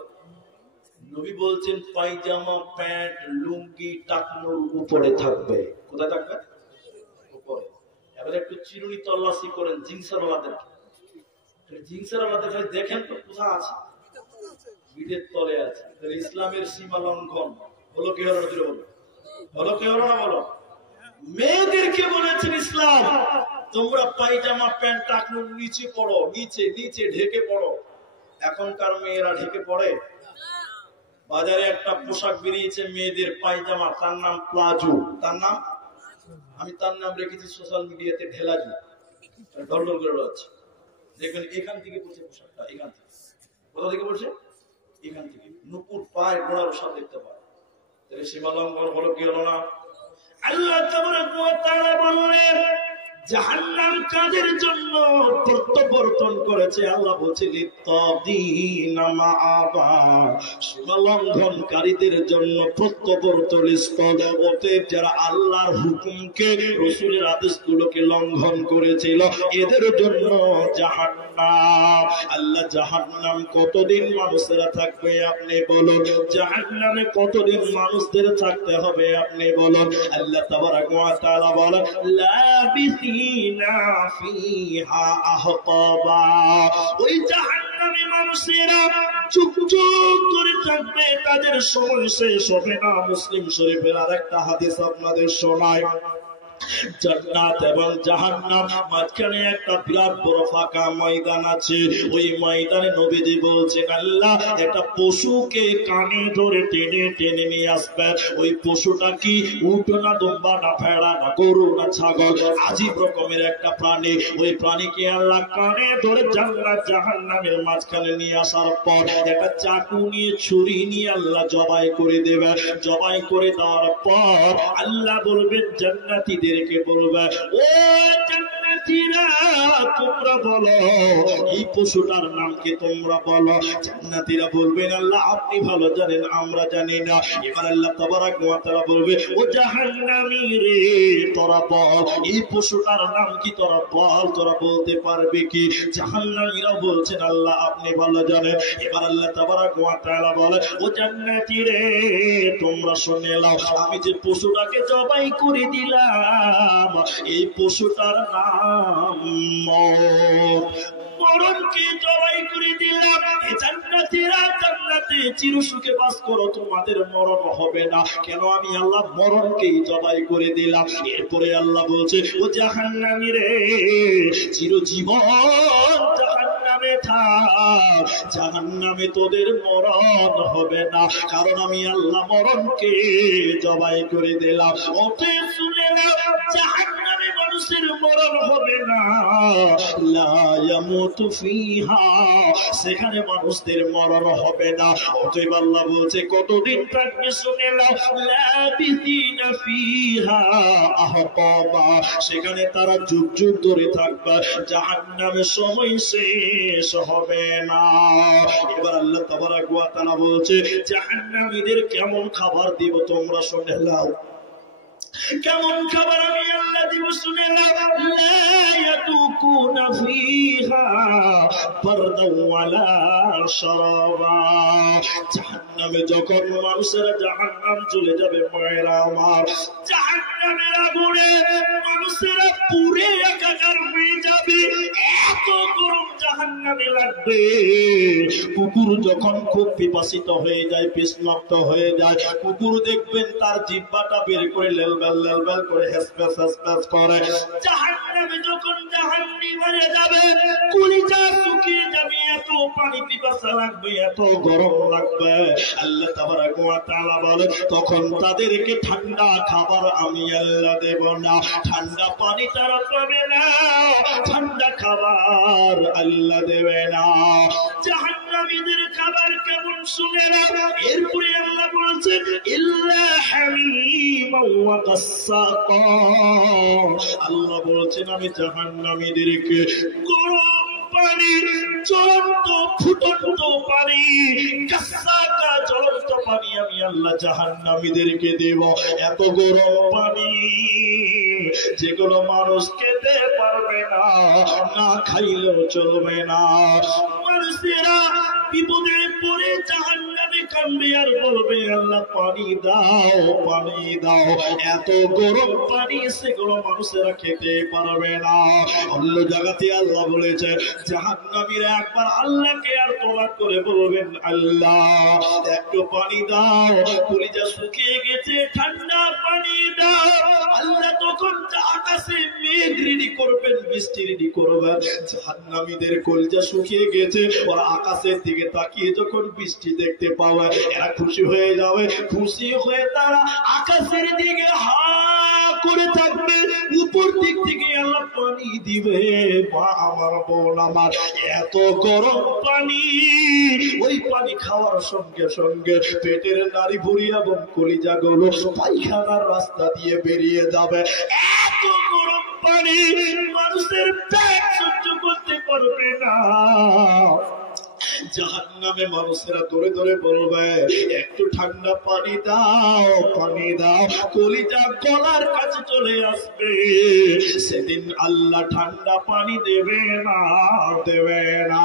নবী বলছেন পায়জামা, প্যান্ট, লুঙ্গি টাকনোর উপরে থাকবে। কোথায় থাকবে? উপরে। এবার একটু চিরুনি তল্লাশি করেন জিন্সের ওয়ালাদেরকে, জিন্সের ওয়ালাদের খালি দেখেন তো কোথায় আছে, পিঠের তলে আছে। ইসলামের সীমা লঙ্ঘন হলো কি হলো? হলো কি হলো না? বলো। মেয়েদেরকে বলেছেন ইসলাম তোমরা পায়জামা প্যান্ট টাকনোর নিচে পড়ো, নিচে নিচে ঢেকে পড়ো। এখনকার মেয়েরা ঢেকে পড়ে? বাজারে একটা পোশাক বেরিয়েছে মেয়েদের পায়জামা, তার নাম প্লাজো, তার নাম, আমি তার নাম রেখেছি সোশ্যাল মিডিয়াতে ঢেলাজু, ডলডল করে রয়েছে। দেখবেন এখান থেকে পড়ছে পোশাকটা, এখান থেকে। কোথা থেকে পড়ছে? এখান থেকে। নুপুর পায়ের গোড়ার সব দেখতে পায়। তাহলে সীমা লঙ্ঘন হলো কি হলো না? আল্লাহ তাআলা বললেন জাহান্নাম কাদের জন্য প্রত্যাবর্তন করেছে? আল্লাহ বলছে লিত্তাগিনা মাআবা, সীমা লঙ্ঘনকারীদের জন্য প্রত্যাবর্তন স্থল। অতএব যারা আল্লাহর হুকুমকে, রাসূলের আদেশগুলোকে লঙ্ঘন করেছিল, এদের জন্য জাহান্নাম। আল্লাহ জাহান্নাম কতদিন মানুষেরা থাকবে আপনি বলুন? জাহান্নামে কতদিন মানুষদের থাকতে হবে আপনি বলুন? আল্লাহ তাবারাক ওয়া তাআলা বলেন লাবিসিনা ফিহা আহকাবা, ওই জাহান্নামে মানুষেরা চুপ চুপ করে থাকবে, তাদের সময় শেষ হবে না। মুসলিম শরীফের আরেকটা হাদিস আপনাদের শোনায়, জান্নাত এবং জাহান্নাম মাঝখানে একটা বিরাট বড় ফাঁকা ময়দান আছে। ওই ময়দানে নবীজি বলছেন আল্লাহ একটা পশুকে কানে ধরে টেনে টেনে নিয়ে আসবেন। ওই পশুটা কি? উট না, দুম্বা না, ভেড়া না, গরু না, ছাগল, আজীব রকমের একটা প্রাণী। ওই প্রাণীকে আল্লাহ কানে ধরে জান্নাত জাহান্নামের মাঝখানে নিয়ে আসার পর একটা চাকু নিয়ে, ছুরি নিয়ে আল্লাহ জবাই করে দেবে। জবাই করে দেওয়ার পর আল্লাহ বলবেন জান্নাতীদের কে বলবে, ও জান্নাতীরা তোমরা বলো এই পশুটার নাম কি, তোমরা বলো। জান্নাতীরা বলবেন আল্লাহ আপনি ভালো জানেন, আমরা জানি না। এবার আল্লাহ তাবারাক ওয়া তাআলা বলবে ও জাহান্নামী রে তোরা বল এই পশুটার নাম কি, তোরা বল, তোরা বলতে পারবে কি? জাহান্নামীরা বলছেন আল্লাহ আপনি ভালো জানেন। এবার আল্লাহ তাবারাক ওয়া তাআলা বলে ও জান্নাতী রে তোমরা শুনে নাও, আমি যে পশুটাকে জবাই করে দিলাম এই পশুটার নাম মরণকে জবাই করে দিলাম। এ জান্নাতীরা জান্নাতে চিরসুখে বাস করো, তোমাদের মরণ হবে না। কেন? আমি আল্লাহ মরণকেই জবাই করে দিলাম। এরপরে আল্লাহ বলছে ও জাহান্নামী রে চিরজীবন জাহান্নামে থাক, জাহান্নামে তোদের মরণ হবে না, কারণ আমি আল্লাহ মরণকে জবাই করে দিলাম। অতএব শুনে নাও জাহান্নামে মানুষের মরণ হবে না, লা ইয়ামুতু ফিহা, সেখানে মানুষদের মরণ হবে না। অতএব আল্লাহ বলছে কতদিন থাকবে শুনে নাও, লাবিসিনা ফিহা আহকাবা, সেখানে তারা যুগ যুগ ধরে থাকবে, জাহান্নামের সময় শেষ হবে না। এবার আল্লাহ তাবারাক ওয়া তাআলা বলছে জাহান্নামীদের কেমন খাবার দিব তোমরা শুনে নাও। কেমন খাবার আমি আল্লাহ দিব শুনে নাও, লা ইয়াতুকুনা ফিহা বারদাও ওয়ালা শারাবা। জাহান্নামে যখন মানুষেরা জাহান্নাম চলে যাবে, মায়েরা আমার, জাহান্নামের আগুনে মানুষেরা পুড়ে একাকার হয়ে যাবে, এত গরম জাহান্নামে লাগবে। কুকুর যখন খুব পিপাসিত হয়ে যায়, তৃষ্ণার্ত হয়ে যায়, কুকুর দেখবেন তার জিহ্বাটা বের করে লেলবেল লেলবেল করে হেসপেস হেসপেস করে। জাহান্নামে যখন জাহান্নামী হয়ে যাবে, কলিজা শুকিয়ে যাবে, এত পানি পিপাসা লাগবে, এত গরম লাগবে। আল্লাহ তাবারক ওয়া তাআলা বলে তখন তাদেরকে ঠান্ডা খাবার আমি আল্লাহ দেব না, ঠান্ডা পানি তারা পাবে না, ঠান্ডা খাবার আল্লাহ দেবে না। জাহান্নামীদের খাবার কেমন শুনে না। এরপরে আল্লাহ বলেছেন ইল্লা হামিমা ওয়া গাসসাকা। আল্লাহ বলেছেন আমি জাহান্নামীদেরকে গরম পানি, জ্বলন্ত ফুটন্ত পানি, গাসসাকা জ্বলন্ত পানি আমি আল্লাহ জাহান্নামীদেরকে দেব। এত গরম পানি যেগুলো মানুষ খেতে পারবে না, না খাইলেও চলবে না। মানুষেরা বিপদে পড়ে জাহান্নামে কাঁদবে আর বলবে আল্লাহ পানি দাও, পানি দাও। এত গরম পানি সেগুলো মানুষেরা খেতে পারবে না। অন্য জায়গাতে আল্লাহ বলেছে জাহান্নামীরা একবার আল্লাহকে আর তোলাক করে বলবেন আল্লাহ একটু পানি দাও, কলিজা শুকিয়ে গেছে, ঠান্ডা পানি দাও। আল্লাহ তখন আকাশে মেঘ রেডি করবেন, বৃষ্টি রেডি করবেন। জাহান্নামীদের কলিজা শুকিয়ে গেছে, ওরা আকাশের দিকে তাকিয়ে যখন বৃষ্টি দেখতে পাবে এরা খুশি হয়ে যাবে। খুশি হয়ে তারা আকাশের দিকে হা করে থাকবে, উপর দিক থেকে আল্লাহ পানি দিবে। মা আমার, বোন আমার, এত গরম পানি, ওই পানি খাওয়ার সঙ্গে সঙ্গে পেটের নাড়ি ভুঁড়ি এবং কলিজা গুলো পায়খানার রাস্তা দিয়ে বেরিয়ে যাবে। এত গরম পানি মানুষের পেট সহ্য করতে পারবে না। জাহান্নামে মানুষেরা ধরে ধরে বলবে একটু ঠান্ডা পানি দাও, পানি দাও। কলিজা গলার কাছে চলে আসবে। সেদিন আল্লাহ ঠান্ডা পানি দেবে না, দেবে না।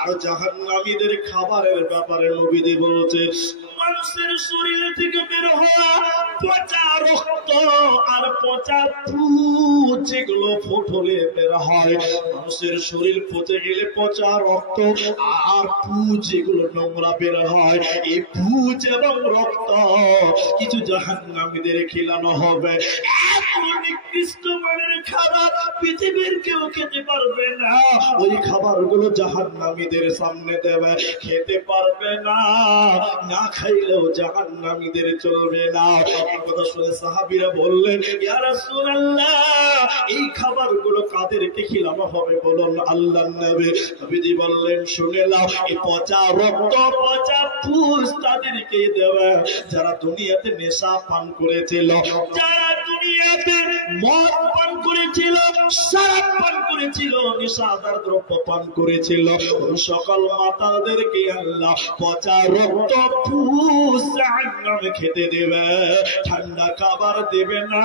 আর জাহান্নামীদের খাবারের ব্যাপারে নবীজি বলছে মানুষের শরীর থেকে বের হওয়া পচা রক্ত আর পচা পুঁজ যেগুলো ফোটলে বের হয়, মানুষের শরীর পচে গেলে পচা রক্ত আর পুঁজ যেগুলো নোংরা বের হয়, এই পুঁজ এবং রক্ত কিছু জাহান্নামীদের খিলানো হবে। এত নিকৃষ্ট মানের খাবার পৃথিবীর কেউ খেতে পারবে না। ওই খাবারগুলো জাহান্নামীদের সামনে দেবে, খেতে পারবে না, না খাইলেও জাহান্নামীদের চলবে না। এই কথা শুনে সাহাবীরা বললেন ইয়া রাসূলুল্লাহ এই খাবারগুলো কাদেরকে খিলানো হবে বলুন আল্লাহর নবী। নবীজি বললেন শুনে নাও, এই পচা রক্ত পচা পুঁজ তাদেরকে দেবে যারা দুনিয়াতে নেশা পান করেছিল, যারা দুনিয়াতে মদ পান করেছিল, শরাব পান করেছিল, নেশাদার দ্রব্য পান করেছিল, ওই সকল মাতালদেরকে আল্লাহ পচা রক্ত পুঁজ জাহান্নামে খেতে দেবে। ঠান্ডা খাবার দেবে না,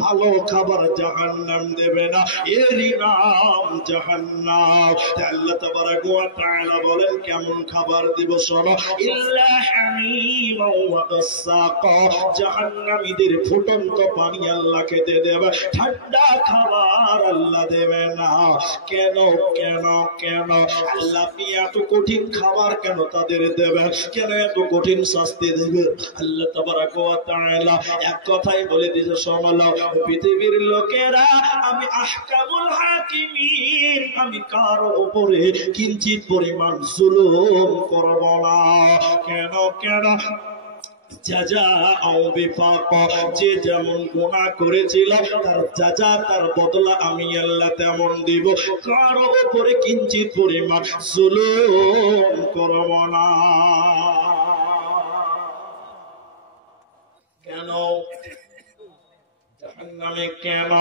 ভালো খাবার জাহান্নাম দেবে না, এরই নাম জাহান্নাম। আল্লাহ তাবারক ওয়া তাআলা বলেন কেমন খাবার দিব শোনো, ইল্লা হামিমা ওয়া গাসসাকা। জাহান্নামীদের ফুটন্ত পানি আল্লাহ খেতে দেবে, ঠান্ডা খাবার আল্লাহ দেবে না। কেন কেন কেন আল্লাহ আপনি এত কঠিন খাবার কেন তাদের দেবে, কেন এত কঠিন শাস্তি দেবে? আল্লাহ তাবারক ওয়া তাআলা এক কথাই বলে দিয়েছে শোনো, পৃথিবীর লোকেরা আমি আহকামুল হাকিমিন, আমি কারো উপরে কিঞ্চিত পরিমাণ জুলুম করব না। কেন কেন যে যেমন গুনাহ করেছিল তার যাজা তার বদলা আমি আল্লাহ তেমন দিব, কারো উপরে কিঞ্চিত পরিমাণ জুলুম করব না। কেন জাহান্নামে কেন?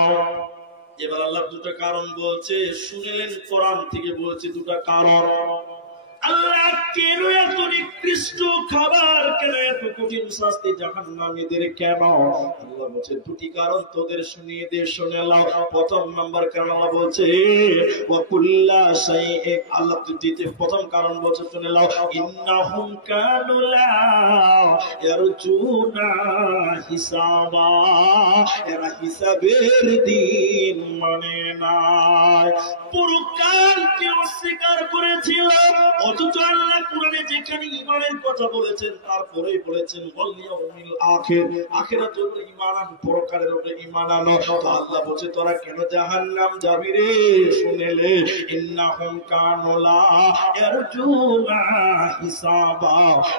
এবার আল্লাহ দুটো কারণ বলছে, শুনলেন কোরআন থেকে বলছে দুটো কারণ। আল্লাহ কেন এত নিকৃষ্ট খাবার, কেন এত কঠিন শাস্তি জাহান্নামীদের কেন? আল্লাহ বলছে দুটি কারণ তোদের শুনিয়ে দে, শুনে নাও। প্রথম নাম্বার কারণ আল্লাহ বলছে ওয়া কুল্লা শাইইন, আল্লাহ দিতে প্রথম কারণ বলছে শুনে নাও, ইন্নাহুম কানু লা ইয়ারজুনা হিসাবা, এরা হিসাবের দিন মানে না, পরকালকে অস্বীকার করেছিল। অথচ আল্লাহ কোরআনে যেখানে ঈমানের কথা বলেছেন তারপরেই বলেছেন ওয়াল ইয়াউমিল আখির, আখিরাতের উপরে ঈমান আন, পরকালের উপরে ঈমান আনো। তো আল্লাহ বলছে তোরা কেন জাহান্নাম যাবি রে? শুনেলে ইন্নাহুম কানু লা ইয়ারজুনা হিসাবা,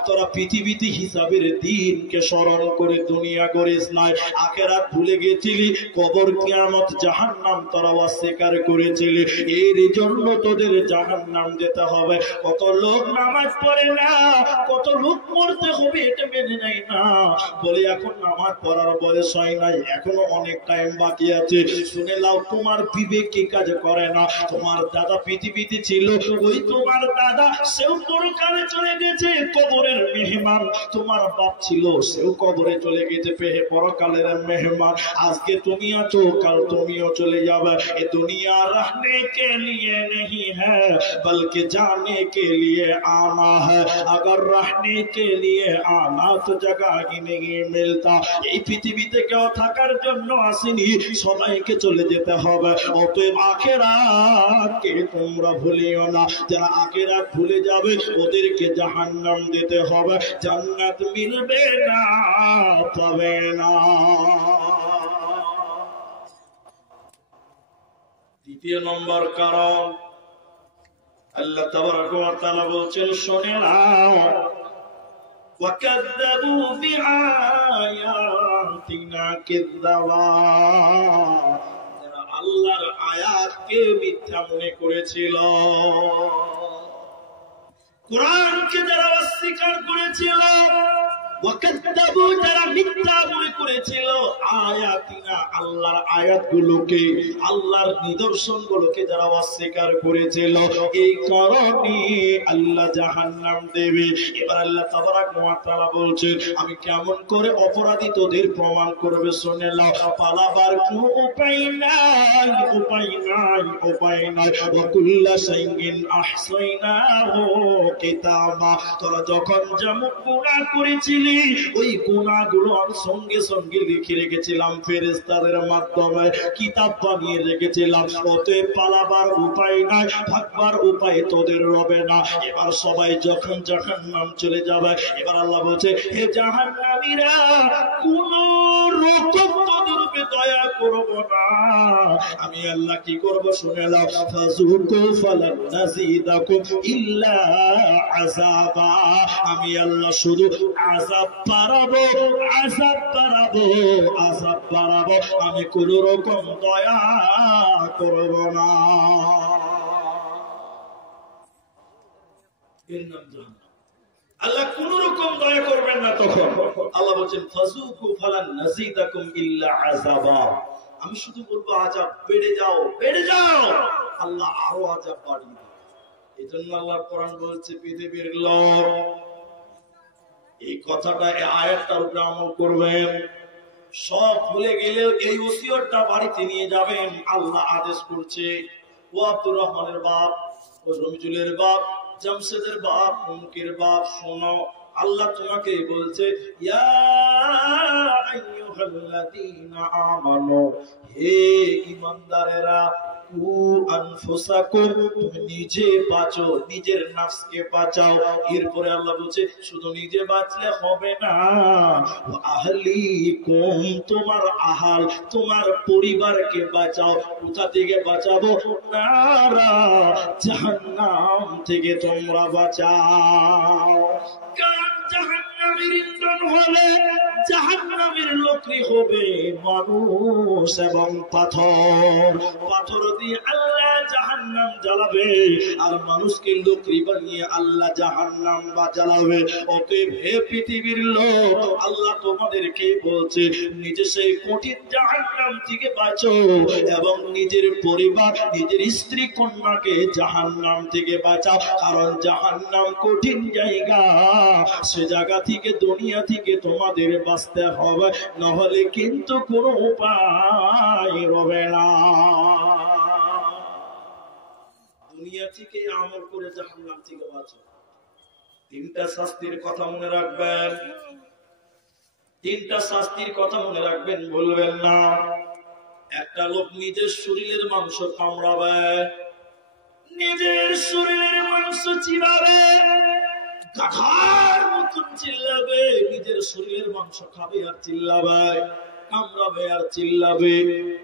তোরা পৃথিবীতে হিসাবের দিনকে স্মরণ করে দুনিয়া করিস না, আখিরাত ভুলে গেছিলি, কবর কিয়ামত জাহান্নাম তোরা অস্বীকার করেছিলি, এর জন্য তোদের জাহান্নাম যেতে হবে। কত লোক নামাজ পড়ে না, কত লোক মরতে হবে এটা মেনে নেয় না, বলে এখন নামাজ পড়ার বয়স হয় নাই, এখনো অনেক টাইম বাকি আছে। শুনে নাও, তোমার বিবেক কি কাজ করে না? তোমার দাদা পৃথিবীতে ছিল, ওই তোমার দাদা সেও পরকালে চলে গেছে, কবরের মেহমান। তোমার বাপ ছিল, সেও কবরে চলে গেছে, পরকালের মেহমান। আজকে তুমি আছো, কাল তুমিও চলে যাবে। এ দুনিয়া रहने के लिए नहीं है बल्कि जाने के लिए आना है, अगर रहने के लिए आना तो जगह ही नहीं मिलता। এই পৃথিবীতে কেউ থাকার জন্য আসেনি, সবাইকে চলে যেতে হবে। অতএব আখিরাতকে তোমরা ভুলিও না, যারা আখিরাত ভুলে যাবে ওদেরকে জাহান্নাম যেতে হবে, জান্নাত মিলবে না, পাবে না। দ্বিতীয় নম্বর কারণ আল্লাহ তাবারক ওয়া তাআলা বলছেন শুনে নাও, ওয়াকাযযাবু বিআয়াতিনা কিযযাবা, যারা আল্লাহর আয়াতকে মিথ্যা মনে করেছিল, কোরআনকে যারা অস্বীকার করেছিল, ওয়াকাযযাবু যারা মিথ্যা মনে করেছিল আয়াতিনা, আল্লাহর আয়াতগুলোকে, আল্লাহর নিদর্শনগুলোকে যারা অস্বীকার করেছিল, এই কারণে আল্লাহ জাহান্নাম দেবে। এবার আল্লাহ তাবারক ওয়া তাআলা বলছেন আমি কেমন করে অপরাধী তোদের প্রমাণ করবে শুনে নাও। পালাবার কোনো উপায় নাই, উপায় নাই, উপায় নাই। ওয়া কুল্লা শাইইন আহসাইনাহু কিতাবা, তোরা যখন যেমন গুনাহ করেছিলি ওই গুনাহগুলো আমি সঙ্গে সঙ্গে লিখে রেখেছিলাম, ফেরেশতাদের মাধ্যমে কিতাব বানিয়ে রেখেছিলাম। অতএব পালাবার উপায় নাই, ভাগবার উপায় তোদের রবে না। এবার সবাই যখন জাহান্নাম চলে যাবে, এবার আল্লাহ বলছে হে জাহান্নামীরা, কোন রকম তোদের উপরে দয়া করব না। আমি আল্লাহ কি করব শুনে নাও, ফাযুকু ফালান নাযিদাকুম ইল্লা আযাবা, আমি আল্লাহ শুধু আযাব বাড়াবো, আযাব বাড়াবো, আযাব বাড়াবো, আমি কোন রকম দয়া করব না। এর নাম জাহান্নাম। আল্লাহ কোন রকম দয়া করবেন না। তখন আল্লাহ বলেন ফাযুকু ফালান নাযিদাকুম ইল্লা আযাবা, আমি শুধু বলবো আযাব বেড়ে যাও, বেড়ে যাও, আল্লাহ আরো আযাব বাড়িয়ে দেবে। এজন্য আল্লাহ কোরআন বলছে পৃথিবীর লোক এই কথাটা, এই আয়াতটার উপরে আমল করবেন। সব ভুলে গেলেও এই ওসিয়তটা বাড়িতে নিয়ে যাবেন। আল্লাহ আদেশ করছে, ও আব্দুর রহমানের বাপ, ও রমিজুলের বাপ, জামশেদের বাপ, অমুকের বাপ, শোনো, আল্লাহ তোমাকে বলছে ইয়া আইয়ুহাল্লাযীনা আমানু, হে ঈমানদারেরা, কু আনফুসাকুম, তুমি নিজে বাঁচো, নিজের নফসকে বাঁচাও। এরপরে আল্লাহ বলছে শুধু নিজে বাঁচলে হবে না, আহলিকুম, তোমার আহাল, তোমার পরিবারকে বাঁচাও। কোথা থেকে বাঁচাবো? নারা, জাহান্নাম থেকে তোমরা বাঁচাও। কারণ জাহান্নামের ইন্ধন হলে জাহান্নামের লোকরি হবে মানুষ এবং পাথর। পাথর দিয়ে আল্লাহ জাহান্নাম জ্বালাবে আর মানুষকে লোকরি বানিয়ে আল্লাহ জাহান্নাম বা জ্বালাবে। অতএব হে পৃথিবীর লোক, আল্লাহ তোমাদেরকে বলছে নিজে সেই কঠিন জাহান্নাম থেকে বাঁচো এবং নিজের পরিবার, নিজের স্ত্রী কন্যাকে জাহান্নাম থেকে বাঁচাও। কারণ জাহান্নাম কঠিন জায়গা, সে জায়গা থেকে দুনিয়া থেকে তোমাদের বাঁচতে হবে, নহলে কিন্তু কোনো উপায় রবে না। দুনিয়া থেকে আমল করে জাহান্নাম থেকে বাঁচো। তিনটা শাস্তির কথা মনে রাখবেন, তিনটা শাস্তির কথা মনে রাখবেন, বলবেন না। একটা লোক নিজের শরীরের মাংস কামড়াবে, নিজের শরীরের মাংস চিবাবে, গাধার মতন চিল্লাবে, নিজের শরীরের মাংস খাবে আর চিল্লাবে, কামড়াবে আর চিল্লাবে।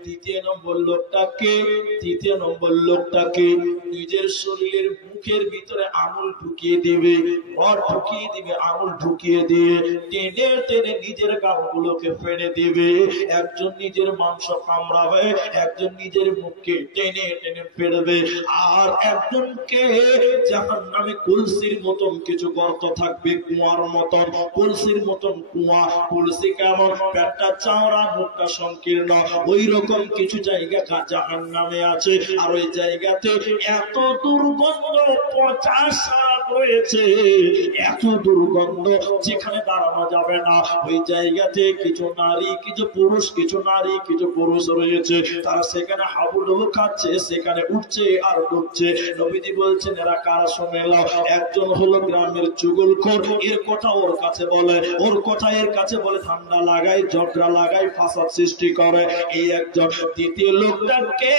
তৃতীয় নম্বর লোকটাকে, তৃতীয় নম্বর লোকটাকে নিজের শরীরের মুখের ভিতরে আঙুল ঢুকিয়ে দিবে, রড ঢুকিয়ে দিবে, আঙুল ঢুকিয়ে দিয়ে টেনে টেনে নিজের গালগুলোকে ফেড়ে দিবে। একজন নিজের মাংস কামড়াবে, একজন নিজের মুখকে টেনে টেনে ফেড়বে, আর একজনকে জাহান্নামে কলসির মতন কিছু গর্ত থাকবে, কুয়ার মতন, কলসির মতন কুয়া। কলসি কেমন? পেটটা চাওড়া, মুখটা সংকীর্ণ, ওই রকম কিছু জায়গা জাহান্নামে আছে। আর ওই জায়গাতে এত দুর্গন্ধ, পচা সাপ রয়েছে, এত দুর্গন্ধ যেখানে দাঁড়ানো যাবে না। ওই জায়গাতে কিছু নারী, কিছু পুরুষ, কিছু নারী, কিছু পুরুষ রয়েছে, তারা সেখানে হাবুডুবু খাচ্ছে, সেখানে উঠছে আর ডুবছে। নবীজি বলছেন এরা কারা? শুনে নাও। একজন হলো গ্রামের চুগলখোর, এর কথা ওর কাছে বলে, ওর কথা এর কাছে বলে, ঠান্ডা লাগায়, ঝগড়া লাগায়, ফাসাদ সৃষ্টি করে, এই একজন। দ্বিতীয় লোকটাকে,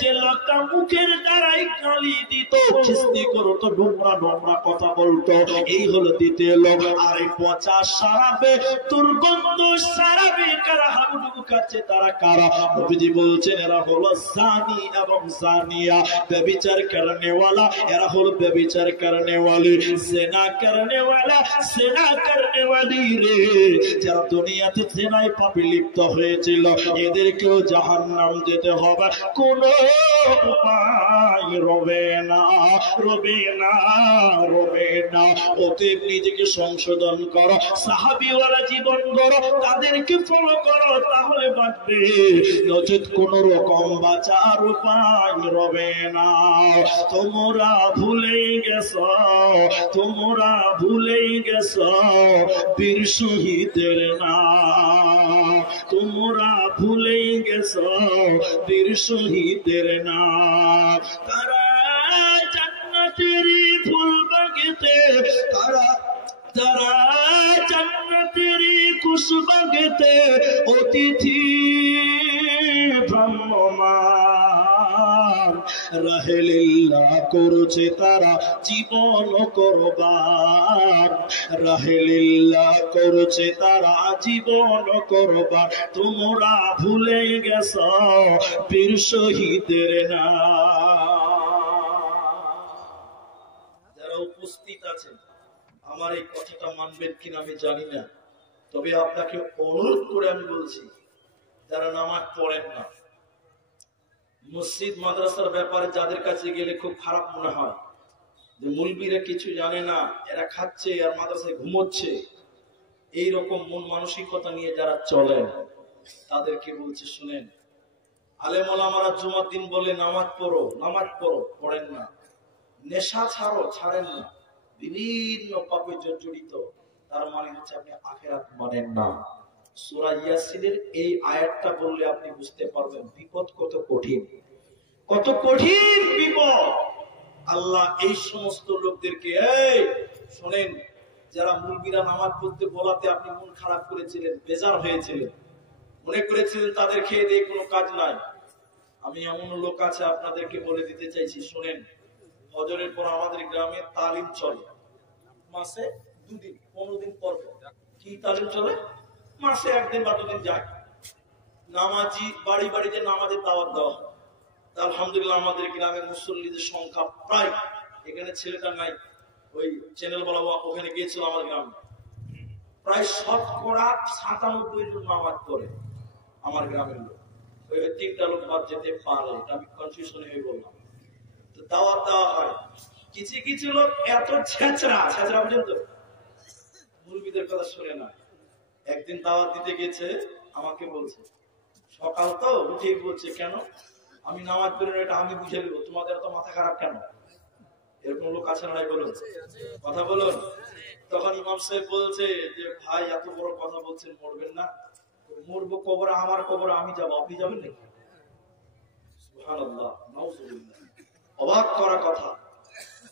যে লোকটা মুখের দ্বারাই গালি দিত, খিস্তি করতো, নোংরা নোংরা কথা বলতো, এই হলো দ্বিতীয় লোক। আর এই পচা সারাবে, দুর্গন্ধ সারাবে কারা, হাবুডুবু খাচ্ছে, তারা কারা? নবীজি বলছেন এরা হলো জানি এবং জানিয়া, ব্যভিচার করনে ওয়ালা, এরা হলো ব্যভিচার করনে ওয়ালি, জিনা করনে ওয়ালা, জিনা করনে ওয়ালি রে। যারা দুনিয়াতে জিনায় পাপে লিপ্ত হয়েছিল, এদেরকেও জাহান্নাম যেতে হবে, কোন উপায় রবে না, রবে না, রবে না। অতএব নিজেকে সংশোধন করো, সাহাবীওয়ালা জীবন করো, তাদেরকে ফলো করো, তাহলে বাঁচবে, নচেত কোন রকম বাঁচার উপায় রবে না। তোমরা ভুলে গেছো, তোমরা ভুলে গেছো বীর শহীদের নাম, তোমরা ভুলে গেছো বীর শহীদের নাম। তারা জান্নাতেরই ফুল বাগিতে, তারা তারা জান্নাতেরই খুশবাগিতে অতিথি ভ্রাম্যমান, রাহেলিল্লাহ করছে তারা জীবন করবান, রাহেলিল্লাহ করছে তারা জীবন করবান। তোমরা ভুলে গেছ বীর শহীদের নাম। যারা উপস্থিত আছেন, আমার এই কথাটা মানবেন কিনা আমি জানি না, তবে আপনাকে অনুরোধ করে আমি বলছি, যারা নামাজ পড়েন না, মসজিদ মাদ্রাসার ব্যাপারে যাদের কাছে গেলে খুব খারাপ মনে হয় যে মুলবিরা কিছু জানে না, এরা খাচ্ছে আর মাদ্রাসায় ঘুমোচ্ছে, এইরকম মন মানসিকতা নিয়ে যারা চলেন তাদেরকে বলছে শুনেন, আলেম ওলামারা জুমার দিন বলে নামাজ পড়ো, নামাজ পড়ো, পড়েন না। নেশা ছাড়ো, ছাড়েন না। বিভিন্ন পাপে জর্জরিত, তার মানে হচ্ছে আপনি আখিরাত মানেন না। সূরা ইয়াসিনের এই আয়াতটা বললে আপনি বুঝতে পারবেন বিপদ কত কঠিন, কত কঠিন বিপদ। আল্লাহ এই সমস্ত লোকদেরকে, এই শোনেন, যারা মুলবিরা নামাজ পড়তে বলাতে আপনি মন খারাপ করেছিলেন, বেজার হয়েছিলেন, মনে করেছিলেন তাদের খেয়ে দিয়ে কোনো কাজ নাই, আমি এমন লোক আছে আপনাদেরকে বলে দিতে চাইছি, শোনেন, ফজরের পর আমাদের গ্রামে তালিম চলে, মাসে 2 দিন, 15 দিন পর। কি তালিম চলে? মাসে 1 দিন বা 2 দিন যায়। নামাজি বাড়ি বাড়িতে নামাজের দাওয়াত দেওয়া হয়। আলহামদুলিল্লাহ আমাদের গ্রামে মুসল্লিদের সংখ্যা প্রায়, এখানে ছেলেটা নাই, ওই চ্যানেল বলা ওখানে গিয়েছিল আমার গ্রামে, প্রায় 97% জন নামাজ পড়ে আমার গ্রামের লোক। ওই 3টা লোক বাদ যেতে পারে, এটা আমি কনফিউশন হয়ে বললাম। তো দাওয়াত দেওয়া হয়, কিছু কিছু লোক এত ছেঁচড়া বুঝেন তো, মুরব্বিদের কথা শুনে না। একদিন দাওয়াত দিতে গেছে, আমাকে বলছে সকাল তো উঠে বলছে কেন আমি নামাজ পড়ি না, এটা আমি বুঝে নেবো, তোমাদের তো মাথা খারাপ কেন? এরকম লোক আছে না? বলুন, কথা বলুন। তখন ইমাম সাহেব বলছে যে ভাই এত বড় কথা বলছেন, মরবেন না? মরবো কবরে, আমার কবরে আমি যাবো, আপনি যাবেন নাকি? সুবহানাল্লাহ, নাউজুবিল্লাহ। অবাক করা কথা,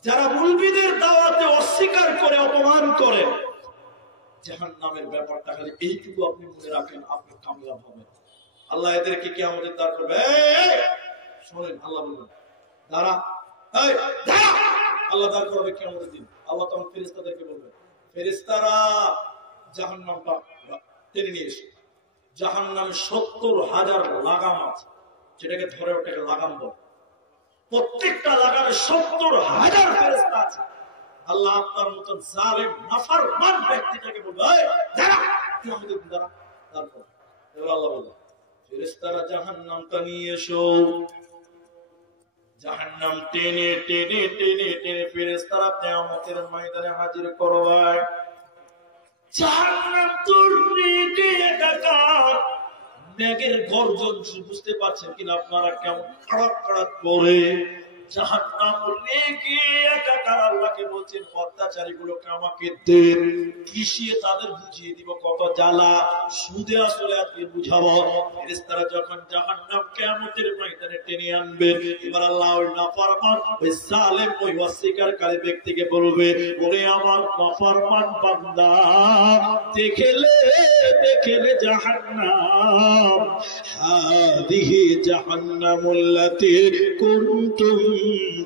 যারা মুলবিদের দাওয়াতে অস্বীকার করে, অপমান করে, জাহান্নামের ব্যাপারটা খালি এইটুকু আপনি মনে রাখেন, আপনি কামিয়াব হবেন। আল্লাহ এদেরকে কিয়ামতের দাঁড় করবে। শোনেন, আল্লাহ বলবেন দাঁড়া, দাঁড়া, আল্লাহ দাঁড় করবে কিয়ামতের দিন। আল্লাহ তখন ফেরেশতাদেরকে বলবেন, ফেরেশতারা জাহান্নামটা টেনে নিয়ে এসে, জাহান্নামে 70,000 লাগাম আছে, যেটাকে ধরে ওটাকে লাগাম বলে। প্রত্যেকটা লাগামে 70,000 ফেরেশতা আছে। আল্লাহ আপনার মতো জালেম নাফরমান ব্যক্তিটাকে বলবে, দাঁড়া, কিয়ামতের দিন দাঁড়া, তারপর এবার আল্লাহ বলবে ফেরেশতারা জাহান্নামটা নিয়ে এসো। জাহান্নাম টেনে টেনে টেনে টেনে ফেরেশতারা কিয়ামতের ময়দানে হাজির করবে। জাহান্নাম তোর রেগে একাকার, মেঘের গর্জন বুঝতে পারছেন কিনা আপনারা? কেমন কড়াক কড়াক করে জাহান্নাম রেগে একাকার। আল্লাহকে বলছেন অত্যাচারীগুলোকে আমাকে দেন, কিসিয়ে তাদের বুঝিয়ে দিব কত জ্বালা, সুদে আসলে আজকে বুঝাবো। ফেরেশতারা যখন জাহান্নাম কিয়ামতের ময়দানে টেনে আনবে, এবার আল্লাহ ওই নাফরমান, ওই জালেম, ওই অস্বীকারী ব্যক্তিকে বলবে, ওরে আমার নাফরমান বান্দা, দেখলে দেখলে জাহান্নাম, হাদিহি জাহান্নামুল্লাতী কুনতুম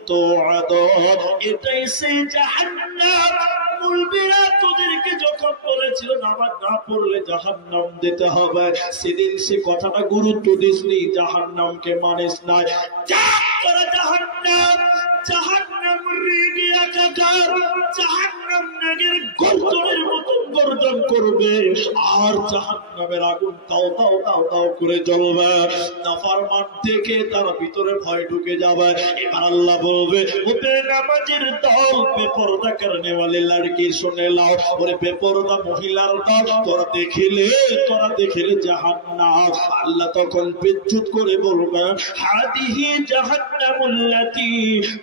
তুআদুন, এটাই সেই জাহান্নাম মুলবিরা তোদেরকে যখন বলেছিল নামাজ না পড়লে জাহান্নাম যেতে হবে, সেদিন সে কথাটা গুরুত্ব দিসনি, জাহান্নামকে মানিস না। যা তোরা জাহান্নাম, জাহান্নাম রেগে একাকার, জাহান্নাম মেঘের গর্জনের মতন গর্জন করবে, আর জাহান্নামের আগুন দাও দাও দাও দাও করে জ্বলবে। নাফরমান দেখে তার ভিতরে ভয় ঢুকে যাবে। এবার আল্লাহ বলবে, ও বেনামাজির দল, বেপরদা করনে वाले लड़की শুনে নাও, ওরে বেপরদা মহিলার দল, তোরা দেখিলে জাহান্নাম। আল্লাহ তখন বিদ্যুৎ করে বলবে, হাদিহি জাহান্নামুল্লাতী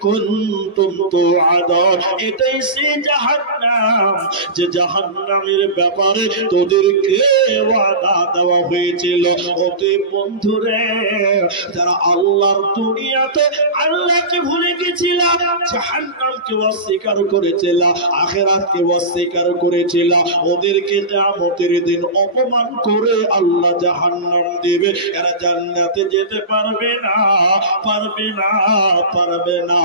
কুনতুম তুআদুন, এটাই সেই জাহান্নাম যে জাহান্নামের ব্যাপারে তোদেরকে ওয়াদা দেওয়া হয়েছিল। ওতে বন্ধুরে, যারা আল্লাহর দুনিয়াতে আল্লাহকে ভুলে গেছিলাম, জাহান্নামকে অস্বীকার করেছিলাম, আখিরাতকে অস্বীকার করেছিলাম, ওদেরকে কিয়ামতের দিন অপমান করে আল্লাহ জাহান্নাম দেবে। এরা জান্নাতে যেতে পারবে না, পারবে না, পারবে না।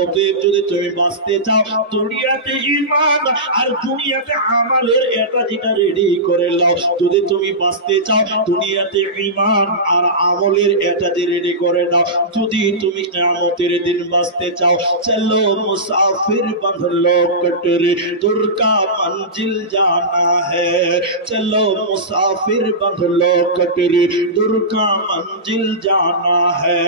অতএব যদি তুমি বাঁচতে চাও, দুনিয়াতে ঈমান আর দুনিয়াতে আমালের এটা যেটা রেডি করে নাও। যদি তুমি বাঁচতে চাও, দুনিয়াতে ঈমান আর আমলের এটা যে রেডি করে নাও। যদি তুমি কিয়ামতের দিন বাঁচতে চাও, চলো মুসাফির বাঁধলো কটরে, दूर का मंजिल जाना है, चलो मुसाफिर बांधलो कटरी, दूर का मंजिल जाना है।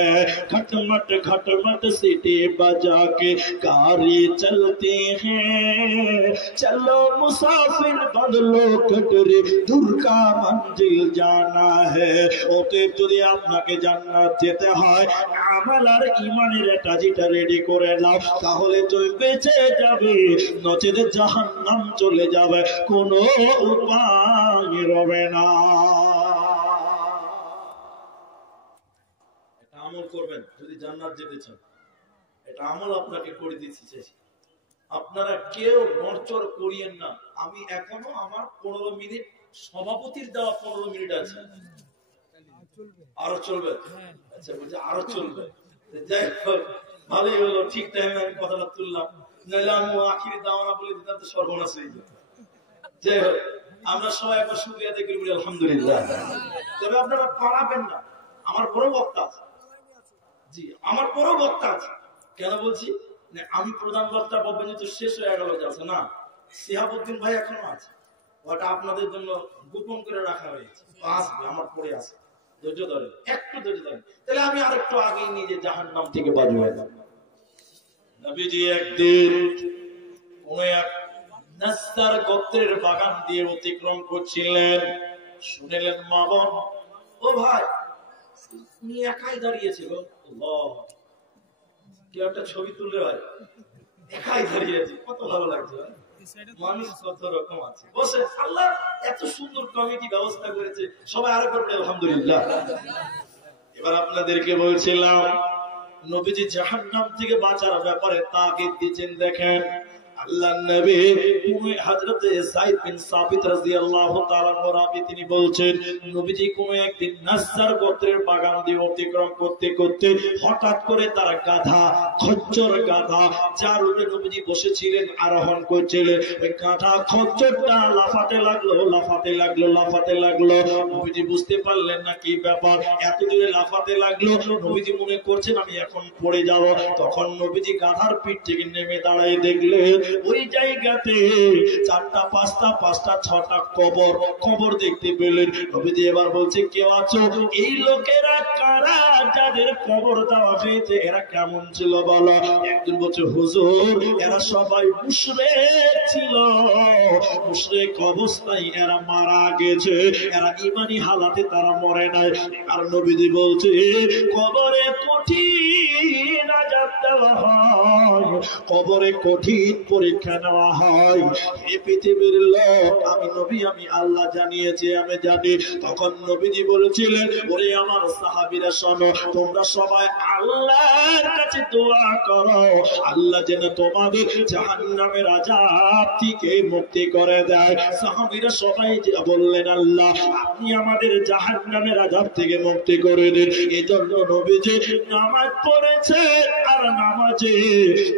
खटमट सीटी बजा के गाड़ी चलते हैं, चलो मुसाफिर बांधलो कटरी, दूर का मंजिल जाना है। অতএব যদি আপনাকে জান্নাত যেতে হয়, আমল আর ঈমানের এটা যেটা রেডি করে নাও, তাহলে তুমি বেঁচে যাবে, নচেত জাহান্নাম চলে যাবে, কোনো উপায় রবে না। এটা আমল করবেন যদি জান্নাত যেতে চান, এটা আমল আপনাকে করে দিচ্ছি। আপনারা কেউ নড়চড় করিয়েন না। আমি এখনো আমার 15 মিনিট, সভাপতির দেওয়া 15 মিনিট আছে, আরো চলবে। আচ্ছা, বলছে আরো চলবে। যাই হোক, ভালোই হলো, ঠিক টাইমে আমি কথাটা তুললাম, নাহলে আমি আখিরি দাওয়ানা বলে দিতাম তো সর্বনাশ হয়ে যেত। যাই হোক, আমরা সবাই একবার শুকরিয়া আদায় করি, বলি আলহামদুলিল্লাহ। তবে আপনারা পারাবেন না, আমার বড় বক্তা আছে। জি, আমার বড় বক্তা আছে। কেন বলছি, আমি প্রধান বক্তা বলবেন তো শেষ হয়ে গেল, যাচ্ছে না, শিহাবুদ্দিন ভাই এখনো আছে। ওটা আপনাদের জন্য গোপন করে রাখা হয়েছে, আমার পড়ে আছে, ধৈর্য ধরেন, একটু ধৈর্য ধরেন, তাহলে আমি আরেকটু আগে নিজে জাহান্নাম থেকে বাঁচব। নবীজি একদিন কোন এক নাসতার গোত্রের বাগান দিয়ে অতিক্রম করছিলেন, শুনলেন মা বোন, ও ভাই উনি একাই দাঁড়িয়েছিল, কেউ একটা ছবি তুললে ভাই একাই দাঁড়িয়েছে, কত ভালো লাগছে। মানুষ কত রকম আছে, বসে আল্লাহ এত সুন্দর কমিটি ব্যবস্থা করেছে, সবাই আরো করবে আলহামদুলিল্লাহ। এবার আপনাদেরকে বলছিলাম নবীজি জাহান্নাম থেকে বাঁচার ব্যাপারে তাকিদ দিয়েছেন। দেখেন আল্লাহর নবী হযরত যায়েদ বিন সাবিত রাদিয়াল্লাহু তাআলা রাবি তিনি বলছেন নবীজি কোন একদিন নাসজার গোত্রের বাগান দিয়ে অতিক্রম করতে করতে হঠাৎ করে তার গাধা, খচ্চর গাধা যার উপরে নবীজি বসেছিলেন, আরোহণ করছিলেন, ওই গাধা খচ্চরটা লাফাতে লাগলো, লাফাতে লাগলো, লাফাতে লাগলো। নবীজি বুঝতে পারলেন না কি ব্যাপার, এত জোরে লাফাতে লাগলো। নবীজি মনে করছেন আমি এখন পড়ে যাব। তখন নবীজি গাধার পিঠ থেকে নেমে দাঁড়ায় দেখলেন ওই জায়গাতে 4টা 5টা 5টা 6টা কবর দেখতে পেলেন। নবীজি এবার বলছে কেউ আছো? এই লোকেরা কারা যাদের কবর দেওয়া হয়েছে, এরা কেমন ছিল বলো? একজন বলছে হুজুর এরা সবাই মুশরিক ছিল, মুশরিক অবস্থায় এরা মারা গেছে, এরা ঈমানি হালাতে তারা মরে নাই। আর নবীজি বলছে কবরে কঠিন আযাব দেওয়া হয়, কবরে কঠিন পরীক্ষা নেওয়া হয়। এই পৃথিবীর লোক আমি নবী, আমি আল্লাহ জানিয়েছি, আমি জানি। তখন নবীজি বলেছিলেন ওরে আমার সাহাবীরা শোনো, তোমরা সবাই আল্লাহর কাছে দোয়া করো, আল্লাহ যেন তোমাদের জাহান্নামের আযাব থেকে মুক্তি করে দেয়। সাহাবীরা সবাই বললেন আল্লাহ আপনি আমাদের জাহান্নামের আযাব থেকে মুক্তি করে দিন। এজন্য নবীজি নামাজ পড়েছে আর নামাজে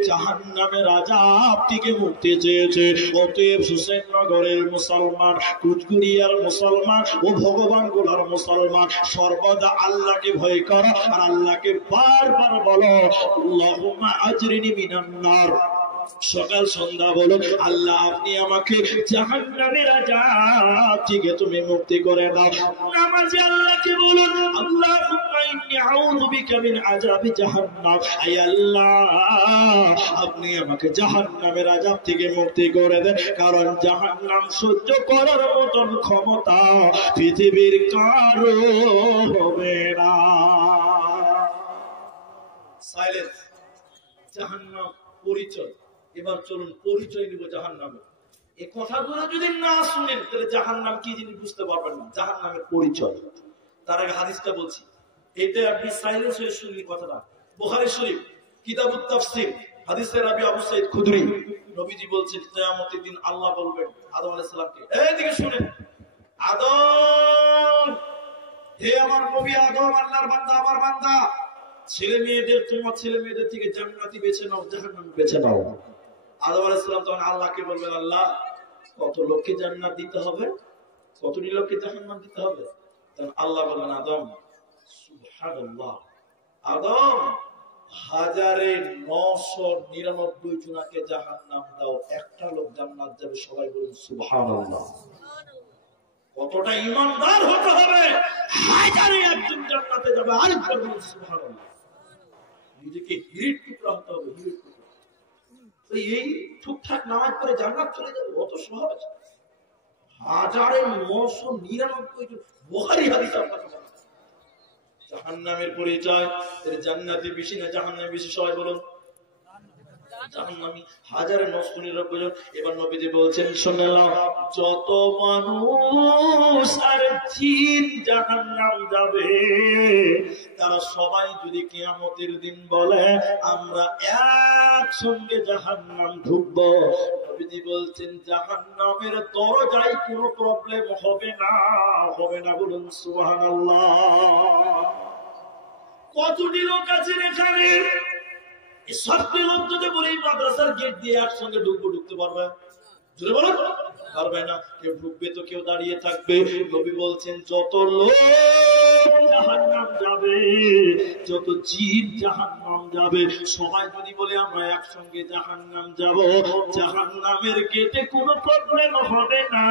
জাহান্নামের আযাব থেকে মুক্তি চেয়েছে। অতএব হুসেইননগরের মুসলমান, কুচকুড়িয়ার মুসলমান ও ভগবান গোলার মুসলমান সর্বদা আল্লাহকে ভয় করো আর আল্লাহকে বারবার বলো আল্লাহুম্মা আজরিনি মিনান নার। সকাল সন্ধ্যা বলো আল্লাহ আপনি আমাকে জাহান্নামের আযাব থেকে তুমি মুক্তি করে দাও। নামাজে আল্লাহকে বলুন আল্লাহুম্মা ইন্নী আউযু বিকা মিন আযাবি জাহান্নাম, আয় আল্লাহ আপনি আমাকে জাহান্নামের আযাব থেকে মুক্তি করে দেন, কারণ জাহান্নাম সহ্য করার মতন ক্ষমতা পৃথিবীর কারো হবে না। সাইলেন্স। জাহান্নাম পরিচয়। এবার চলুন পরিচয় নিব জাহান্নামের। এই কথাগুলো যদি না শুনেন তাহলে জাহান্নাম কি জিনিস বুঝতে পারবেন না। জাহান্নামের পরিচয়, তার আগে হাদিসটা বলছি, এটা আপনি সাইলেন্স হয়ে শুনলি কথাটা। বুখারী শরীফ কিতাবুত তাফসীর হাদিসের রাবি আবু সাঈদ খুদরি নবীজি বলছেন কিয়ামতের দিন আল্লাহ বলবেন আদম আলাইহিস সালামকে, এইদিকে শুনেন, আদম, হে আমার নবী আদম, আল্লাহর বান্দা, আমার বান্দা, ছেলে মেয়েদের, তোমার ছেলে মেয়েদের থেকে জান্নাতি বেছে নাও, জাহান্নাম বেছে নাও। আদম আলাইহিস সালাম তখন আল্লাহকে বলবেন আল্লাহ কত লোককে জান্নাত দিতে হবে, কতটি লোককে জাহান্নাম দিতে হবে? তখন আল্লাহ বলবেন আদম, সুবহানাল্লাহ, আদম 1999 জনকে জাহান্নাম দাও, একটা লোক জান্নাত যাবে। সবাই বলুন সুবহানাল্লাহ। কতটা ঈমানদার হতে হবে, হাজারে একজন জান্নাতে যাবে, আরেকজন বলুন সুবহানাল্লাহ। নিজেকে হিরের টুকরা হতে হবে, হিরের টুকরা। এই ঠিকঠাক নামাজ পড়ে জান্নাত চলে যাবে, অত সহজ? 1999 জন বুখারী হাদিস আপনাকে বলছে। জাহান্নামের পরিচয়, এর জান্নাতি বেশি না জাহান্নামে বেশি? সবাই বলুন জাহান্নামী 1999 জন। এবার নবীজি বলছেন শুনে নাও, যত মানুষ আর জিন জাহান্নাম যাবে তারা সবাই যদি কিয়ামতের দিন বলে আমরা একসঙ্গে জাহান্নাম ঢুকবো, নবীজি বলছেন জাহান্নামের দরজায় কোনো প্রবলেম হবে না, হবে না। বলুন সুবহানাল্লাহ। কতটি লোক আছেন এখানে? সবটি লোক যদি বলি মাদ্রাসার গেট দিয়ে একসঙ্গে ঢুকবো, ঢুকতে পারবে? জোরে বলো, পারবে না। কেউ ঢুকবে তো কেউ দাঁড়িয়ে থাকবে। নবী বলছেন যত লোক জাহান্নাম যাবে, যত জিন জাহান্নাম যাবে, সবাই যদি বলে আমরা একসঙ্গে জাহান্নাম যাব, জাহান্নামের গেটে কোনো প্রবলেম হবে না।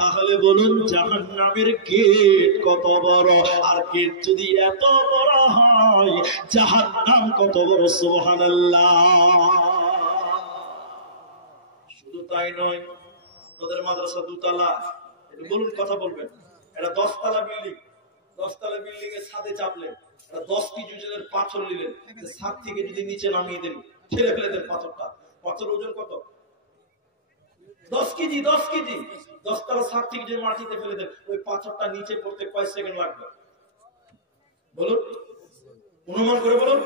তাহলে বলুন জাহান্নামের গেট কত বড়, আর গেট যদি এত বড় হয় জাহান্নাম কত বড়, সুবহানাল্লাহ। শুধু তাই নয়, তোদের মাদ্রাসা দুতলা, একটু বলুন, কথা বলবেন। এটা 10 তলা বিল্ডিং, 10 তলা বিল্ডিং এর ছাদে চাপলেন, 10 কেজি ওজনের পাথর নিলেন, ছাদ থেকে যদি নিচে নামিয়ে দেন, ঠেলে ফেলে দেন পাথরটা, পাথর ওজন কত? 10 কেজি, 10 কেজি। 10 তলা ছাদ থেকে যদি মাটিতে ফেলে দেন, ওই পাথরটা নিচে পড়তে কয় সেকেন্ড লাগবে বলুন, অনুমান করে বলুন।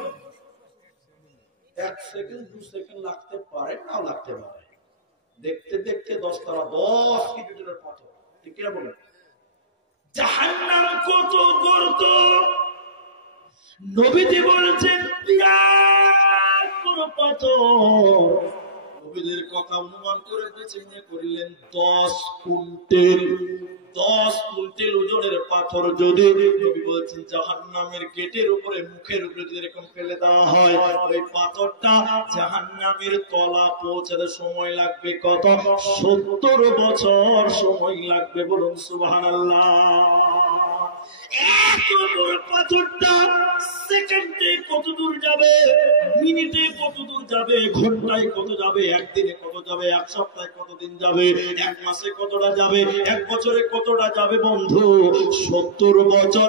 1 সেকেন্ড 2 সেকেন্ড লাগতে পারে, নাও লাগতে পারে। দেখতে দেখতে 10 তলা 10 কেজি ওজনের পাথর, ঠিক কিনা বলেন? জাহান্নাম কত গর্ত, নবীজি বলেছেন বিরাট বড় পাথর। নবীদের কথা অনুমান করে বেঁচে মনে করিলেন 10 কুইন্টাল, 10 কুইন্টাল ওজনের পাথর যদি নবী বলছেন জাহান্নামের গেটের উপরে, মুখের উপরে যদি এরকম ফেলে দেওয়া হয়, ওই পাথরটা জাহান্নামের তলা পৌঁছাতে সময় লাগবে কত? 70 বছর সময় লাগবে। বলুন সুবহানাল্লাহ। এত বড় পাথরটা সেকেন্ডে কত দূর যাবে, মিনিটে কত দূর যাবে, ঘন্টায় কত যাবে, একদিনে কত যাবে, এক সপ্তাহে কতদিন যাবে, এক মাসে কতটা যাবে, এক বছরে কতটা যাবে বন্ধু? 70 বছর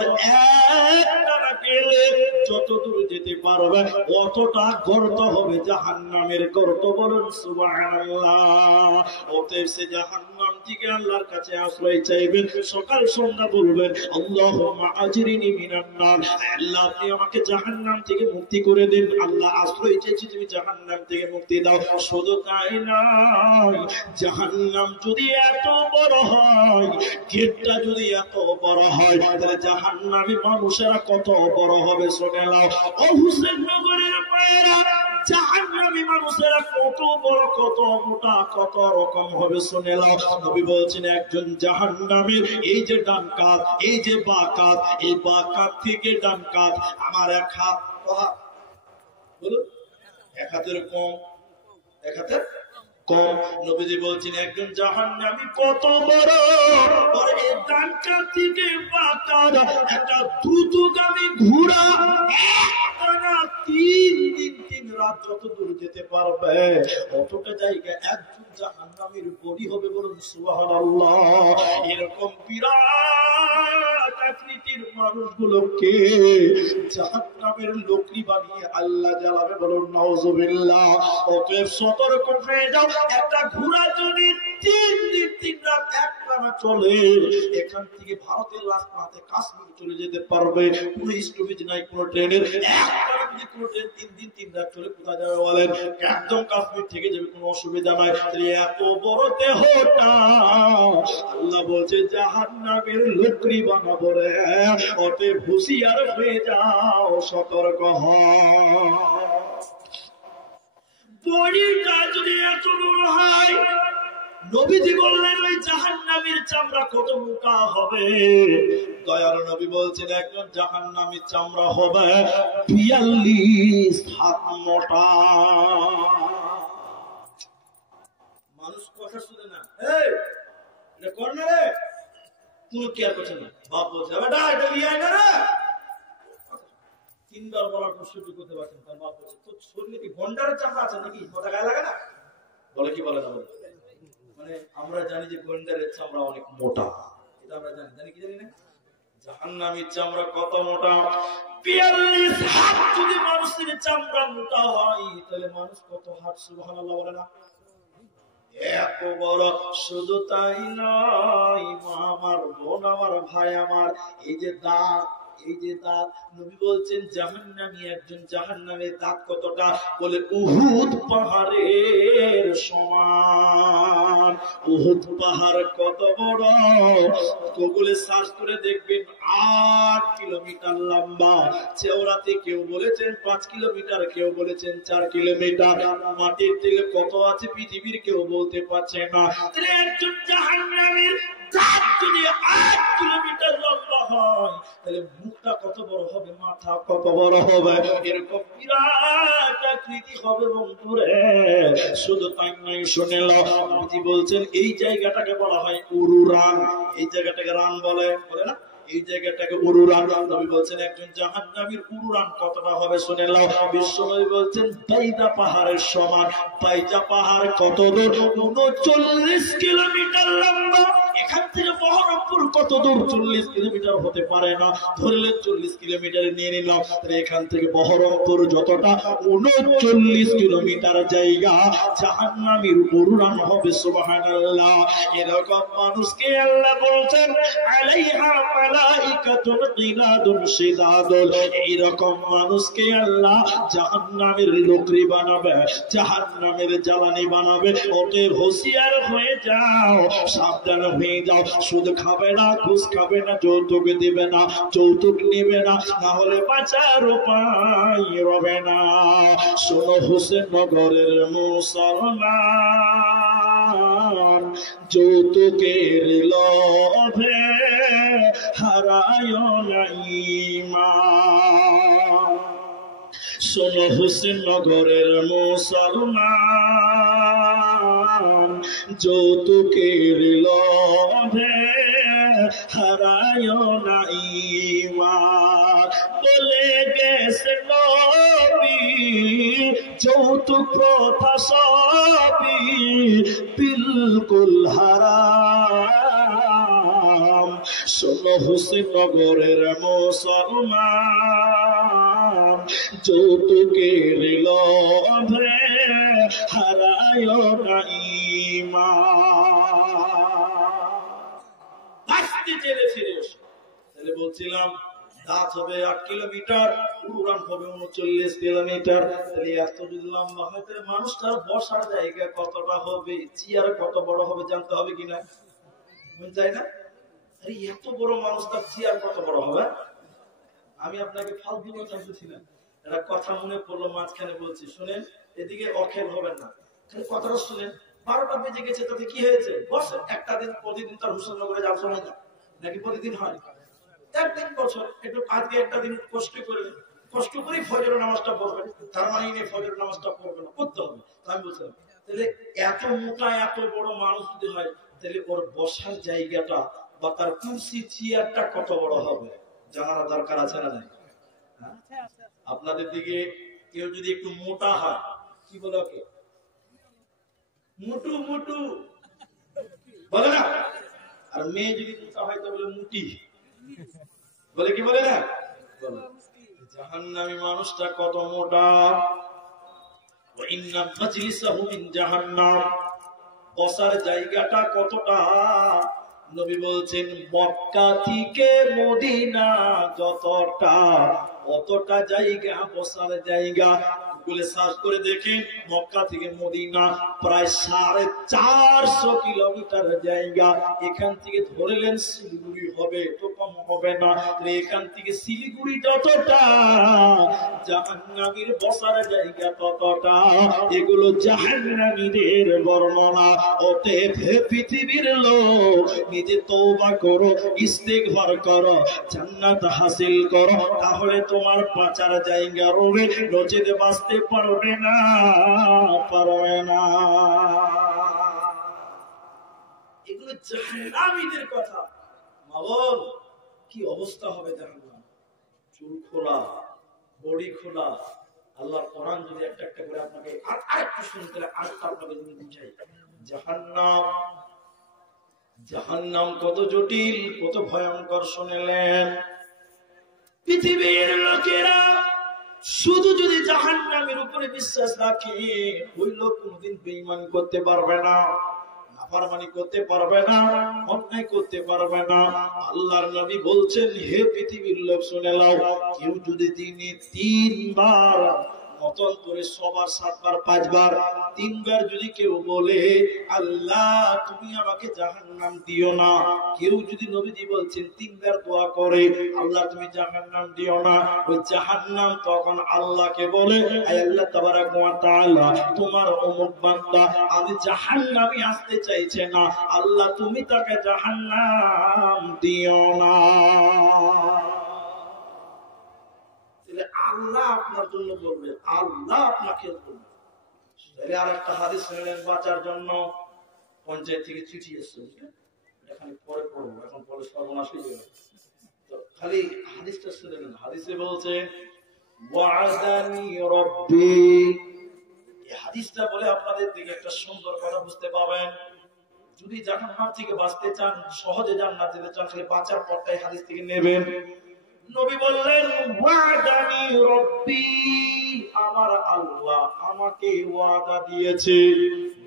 একটানা গেলে যত দূর যেতে পারবে অতটা গর্ত হবে জাহান্নামের গর্ত। বলুন সুবহানাল্লাহ। অতএব সে জাহান্নাম থেকে আল্লাহর কাছে আশ্রয় চাইবেন, সকাল সন্ধ্যা বলবেন আল্লাহুম্মা আজরিনি মিনান নার, আল্লাহ আপনি আমাকে জাহান্নাম থেকে মুক্তি করে দিন। আল্লাহ আশ্রয় চাইছি, তুমি জাহান্নাম থেকে মুক্তি দাও। শুধু তাই নয়, জাহান্নাম যদি এত বড় হয়, গেটটা যদি এত বড় হয়, তাহলে জাহান্নামী মানুষেরা কত বড় হবে শুনে নাও। ও হুসেন নগরের পায়রা, জাহান্নামী মানুষেরা কত বড়, কত মোটা, কত রকম হবে শুনে নাও। নবী বলছেন একজন জাহান্নামীর এই যে ডান কাঁধ, এই যে বাঁ কাঁধ, এই বাঁ কাঁধ থেকে ডান কাঁধ আমার 1 হাত, বলুন 1 হাতের কম, 1 হাতের কম। নবীজি বলছেন একজন জাহান্নামী কত বড়, আর এই ডান কাঁধ থেকে বাঁ কাঁধ একটা দ্রুতগামী ঘোড়া একটানা 3 দিন 3 রাত যত দূর যেতে পারবে অতটা জায়গা একজন জাহান্নামীর বডি হবে। বলুন সুবহানাল্লাহ। এরকম বিরাট আকৃতির মানুষগুলোকে জাহান্নামের লোকরি বানিয়ে আল্লাহ জ্বালাবে। বলুন নাউজুবিল্লাহ। অতএব সতর্ক হয়ে যাও, একটা ঘোড়া যদি 3 দিন 3 রাত একটানা চলে, এখান থেকে ভারতের রাস্তাতে কাশ্মীর চলে যেতে পারবে, কোনো স্টপেজ নাই, কোনো ট্রেনের। একটানা যদি কোনো ট্রেন 3 দিন 3 রাত চলে কোথায় যাবে বলেন? একদম কাশ্মীর থেকে যাবে, কোনো অসুবিধা নাই। এত বড় দেহটা আল্লাহ বলছে জাহান্নামের লোকরি বানাবো রে। অতএব হুঁশিয়ার হয়ে যাও, সতর্ক হও। বডিটা যদি এত বড় হয়, নবীজি বললেন ওই জাহান্নামীর চামড়া কত মোটা হবে। দয়ার নবী বলছেন একজন জাহান্নামীর চামড়া হবে 42 হাত মোটা। মানুষ কথা শুনে না, এটা কর না রে, কোন কেয়ার করছে না। বাপ বলছে বেটা এটা নিয়ে আয় না রে, 3 বার বলার পর সহ্য করতে পারছেন। তার বাপ বলছে তোর শরীরে কি গন্ডারের চামড়া আছে নাকি, কথা গায়ে লাগে না? বলে কি বলে না বলে, মানে আমরা জানি যে গন্ডারের চামড়া অনেক মোটা, এটা আমরা জানি, জানি কি জানি না? জাহান্নামীর চামড়া কত মোটা? 42 হাত যদি মানুষের চামড়া মোটা হয়, তাহলে মানুষ কত হাত? সুবহানাল্লাহ বলে না? এত বড়। শুধু তাই নয়, মা আমার, বোন আমার, ভাই আমার, এই যে দাঁত, এই যে দাঁত, নবী বলছেন জাহান্নামী একজন জাহান্নামের দাঁত কতটা? বলে উহুদ পাহাড়ের সমান। উহুদ পাহাড় কত বড়? গুগলে সার্চ করে দেখবেন 8 কিলোমিটার লম্বা, চওড়াতে কেউ বলেছেন 5 কিলোমিটার, কেউ বলেছেন 4 কিলোমিটার। মাটির তেলে কত আছে পৃথিবীর কেউ বলতে পারছে না। তাহলে একজন জাহান্নামীর দাঁত যদি 8 কিলোমিটার লম্বা হয়, নয়, তাহলে মুখটা কত বড় হবে, মাথা কত বড় হবে, এরকম বিরাট আকৃতি হবে বন্ধুরে। শুধু তাই নয়, শুনে নবীজি বলছেন এই জায়গাটাকে বলা হয় উরুরান। এই জায়গাটাকে রান বলে, বলে না, এই জায়গাটাকে উরুরান। নবী বলছেন একজন জাহান্নামীর উরুরান কতটা হবে শুনে নাও। বিশ্বনবী বলছেন বাইদা পাহাড়ের সমান। বাইদা পাহাড় কত দূর? 39 কিলোমিটার লম্বা। এখান থেকে বহরমপুর কত দূর? 40 কিলোমিটার হতে পারে না, ধরলেন 40 কিলোমিটার নিয়ে নিলাম। এখান থেকে বহরমপুর যতটা, 39 কিলোমিটার জায়গা জাহান্নামীর উরুরান হবে। সুবহানাল্লাহ। এরকম মানুষকে আল্লাহ বলছেন আলাইহা মালাইকাতুন গিলাদুন শিদাদুন। এইরকম মানুষকে আল্লাহ জাহান্নামের লোকরি বানাবে, জাহান্নামের জ্বালানি বানাবে। ওকে হুঁশিয়ার হয়ে যাও, সাবধান হয়ে যাও। সুদ খাবে না, ঘুষ খাবে না, যৌতুক দিবে না, যৌতুক নিবে না, না হলে বাঁচার উপায় রবে না। শোনো হোসেন নগরের মুসলমান, যৌতুকের লোভে হারায় না ঈমান। শোনো হোসেন নগরের মুসলমান, যৌতুকের লোভে হারায় না ঈমান। বলে গেছে নবী যৌতুক প্রথা সবই বিলকুল হারাম। শোনো হোসেন নগরের মুসলমান, যৌতুকের লোভে হারায় না ঈমান। আস্তে চলে ফিরে এসো। তাহলে বলছিলাম দাঁত হবে 8 কিলোমিটার, উড়ান হবে 39 কিলোমিটার। তাহলে এত যদি লম্বা হয়, তাহলে মানুষটার বসার জায়গা কতটা হবে, চেয়ার কত বড় হবে জানতে হবে কিনা, তাই না? এত বড় মানুষ, তার চেয়ার কত বড় হবে? আমি আপনাকে ফালতু কথা বলছি না, একটা কথা মনে পড়লো মাঝখানে বলছি, শুনেন। এদিকে অখেল হবেন না, খালি কথাটা শুনেন। 12টা বেজে গেছে, তাতে কি হয়েছে? বছর একটা দিন, প্রতিদিন তার হুসেননগরে যাওয়ার সময় না, নাকি প্রতিদিন হয়? একদিন বছর, একটু আজকে একটা দিন কষ্ট করে ফজরের নামাজটা পড়বেন। তার মানে ইনি ফজরের নামাজটা পড়বেন না, পড়তে হবে। আমি বলছিলাম তাহলে এত মোটা এত বড় মানুষ যদি হয়, তাহলে ওর বসার জায়গাটা বা তার কুরসি চেয়ারটা কত বড় হবে জানার দরকার আছে না নাই? আপনাদের দিকে কেউ যদি একটু মোটা হয়, কি বলে ওকে? মুটু মুটু বলে না? আর মেয়ে যদি মোটা হয় তো বলে মুটি বলে, কি বলে না? জাহান্নামী মানুষটা কত মোটা। ইন্না মাজলিসাহু মিন জাহান্নাম, বসার জায়গাটা কতটা। নবী বলছেন মক্কা থেকে মদিনা যতটা, অতটা জায়গা বসার জায়গা। গুগলে সার্চ করে দেখেন, মক্কা থেকে মদিনা প্রায় 450 কিলোমিটার জায়গা। এখান থেকে ধরলেন শিলিগুড়ি হবে, তো কম হবে না। এখান থেকে শিলিগুড়ি যতটা, জাহান্নামীর বসার জায়গা ততটা। এগুলো জাহান্নামীদের বর্ণনা। অতএব হে পৃথিবীর লোক, নিজে তওবা করো, ইস্তেগফার করো, জান্নাত হাসিল করো, তাহলে তোমার বাঁচার জায়গা রবে, নচেতে বাঁচতে পারবে না, পারবে না। এগুলো জাহান্নামীদের কথা। মাবল কি অবস্থা হবে জাহান্নাম? চুল খোলা, বডি খোলা। আল্লাহর কোরআন যদি একটা একটা করে আপনাকে আরেকটু শুনতে, আরেকটা আপনাকে যদি বুঝাই, জাহান্নাম, জাহান্নাম কত জটিল, কত ভয়ঙ্কর শুনলেন। পৃথিবীর লোকেরা শুধু যদি জাহান্নামের উপরে বিশ্বাস রাখে, ওই লোক কোনদিন বেঈমানি করতে পারবে না, নাফরমানি করতে পারবে না, অন্যায় করতে পারবে না। আল্লাহর নবী বলছেন হে পৃথিবীর লোক শুনে নাও, কেউ যদি দিনে 3 বার মতন করে, সবার 7 বার 5 বার, 3 বার যদি কেউ বলে আল্লাহ তুমি আমাকে জাহান্নাম দিও না, কেউ যদি, নবীজি বলছেন 3 বার দোয়া করে আল্লাহ তুমি জাহান্নাম দিও না, ওই জাহান্নাম তখন আল্লাহকে বলে আয় আল্লাহ তাবারাক ওয়া তাআলা, তোমার অমুক বান্দা আমি জাহান্নামে আসতে চাইছে না, আল্লাহ তুমি তাকে জাহান্নাম দিও না। আল্লাহ আপনাকে করবে। তাহলে আর একটা হাদিস শুনলেন বাঁচার জন্য পঞ্চায়েত থেকে চিঠি এসছে, এখানে পরে পড়বো, এখন পরে সর্বনাশ হয়ে যাবে। তো খালি হাদিসটা শুনলেন, হাদিসে বলছে ওয়াদানি রব্বি। এই হাদিসটা বলে আপনাদের দিকে একটা সুন্দর কথা বুঝতে পাবেন। যদি জাহান্নাম থেকে বাঁচতে চান, সহজে জান্নাত যেতে চান, খালি বাঁচার পথটাই হাদিস থেকে নেবেন। নবী বললেন ওয়াদানি রব্বি, আমার আল্লাহ আমাকে ওয়াদা দিয়েছে।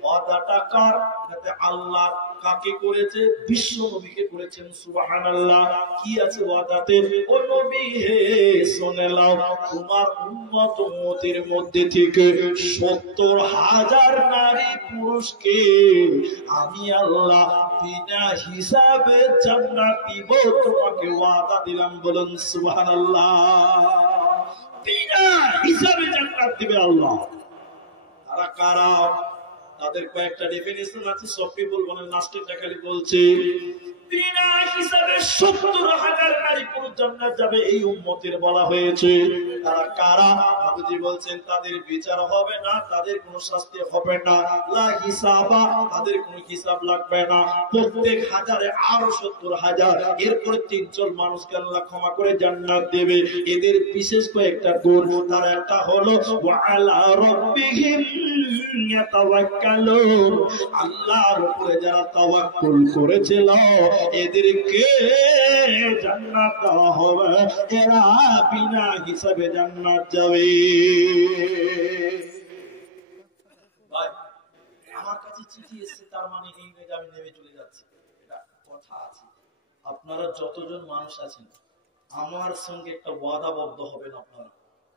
ওয়াদাটা কার? যাতে আল্লাহ কাকে করেছে? বিশ্ব নবীকে করেছেন। সুবহানাল্লাহ। কি আছে ওয়াদাতে? ও নবী হে শুনে নাও, তোমার উম্মত উম্মতের মধ্যে থেকে ৭০,০০০ নারী পুরুষকে আমি আল্লাহ বিনা হিসাবে জান্নাত দিব, তোমাকে ওয়াদা দিলাম। বলুন সুবহানাল্লাহ। বিনা হিসাবে জান্নাত দিবে আল্লাহ। তারা কারা? তাদের কয়েকটা ডেফিনিশন আছে, সবই বলবো না, লাস্টেরটা খালি বলছে বিনা হিসাবে ৭০,০০০ নারী পুরুষ জান্নাত যাবে, এই উম্মতের বলা হয়েছে। তারা কারা? নবীজি বলছেন তাদের বিচার হবে না, তাদের কোনো শাস্তি হবে না, লা হিসাবা, তাদের কোনো হিসাব লাগবে না। প্রত্যেক হাজারে আরো ৭০,০০০, এরপরে ৩ মানুষকে আল্লাহ ক্ষমা করে জান্নাত দেবে। এদের বিশেষ কয়েকটা গুণ। তার একটা হলো ওয়া আলা রাব্বিহিম ইয়াতাওয়াক্কালুন, আল্লাহর উপরে যারা তাওয়াক্কুল করেছিল এদেরকে জান্নাত দেওয়া হবে, এরা বিনা হিসাবে জান্নাত যাবে। ভাই আমার কাছে চিঠি এসেছে, তার মানে এই নয় যে আমি নেমে চলে যাচ্ছি, এটা কথা আছে। আপনারা যতজন মানুষ আছেন আমার সঙ্গে একটা ওয়াদাবদ্ধ হবেন আপনারা,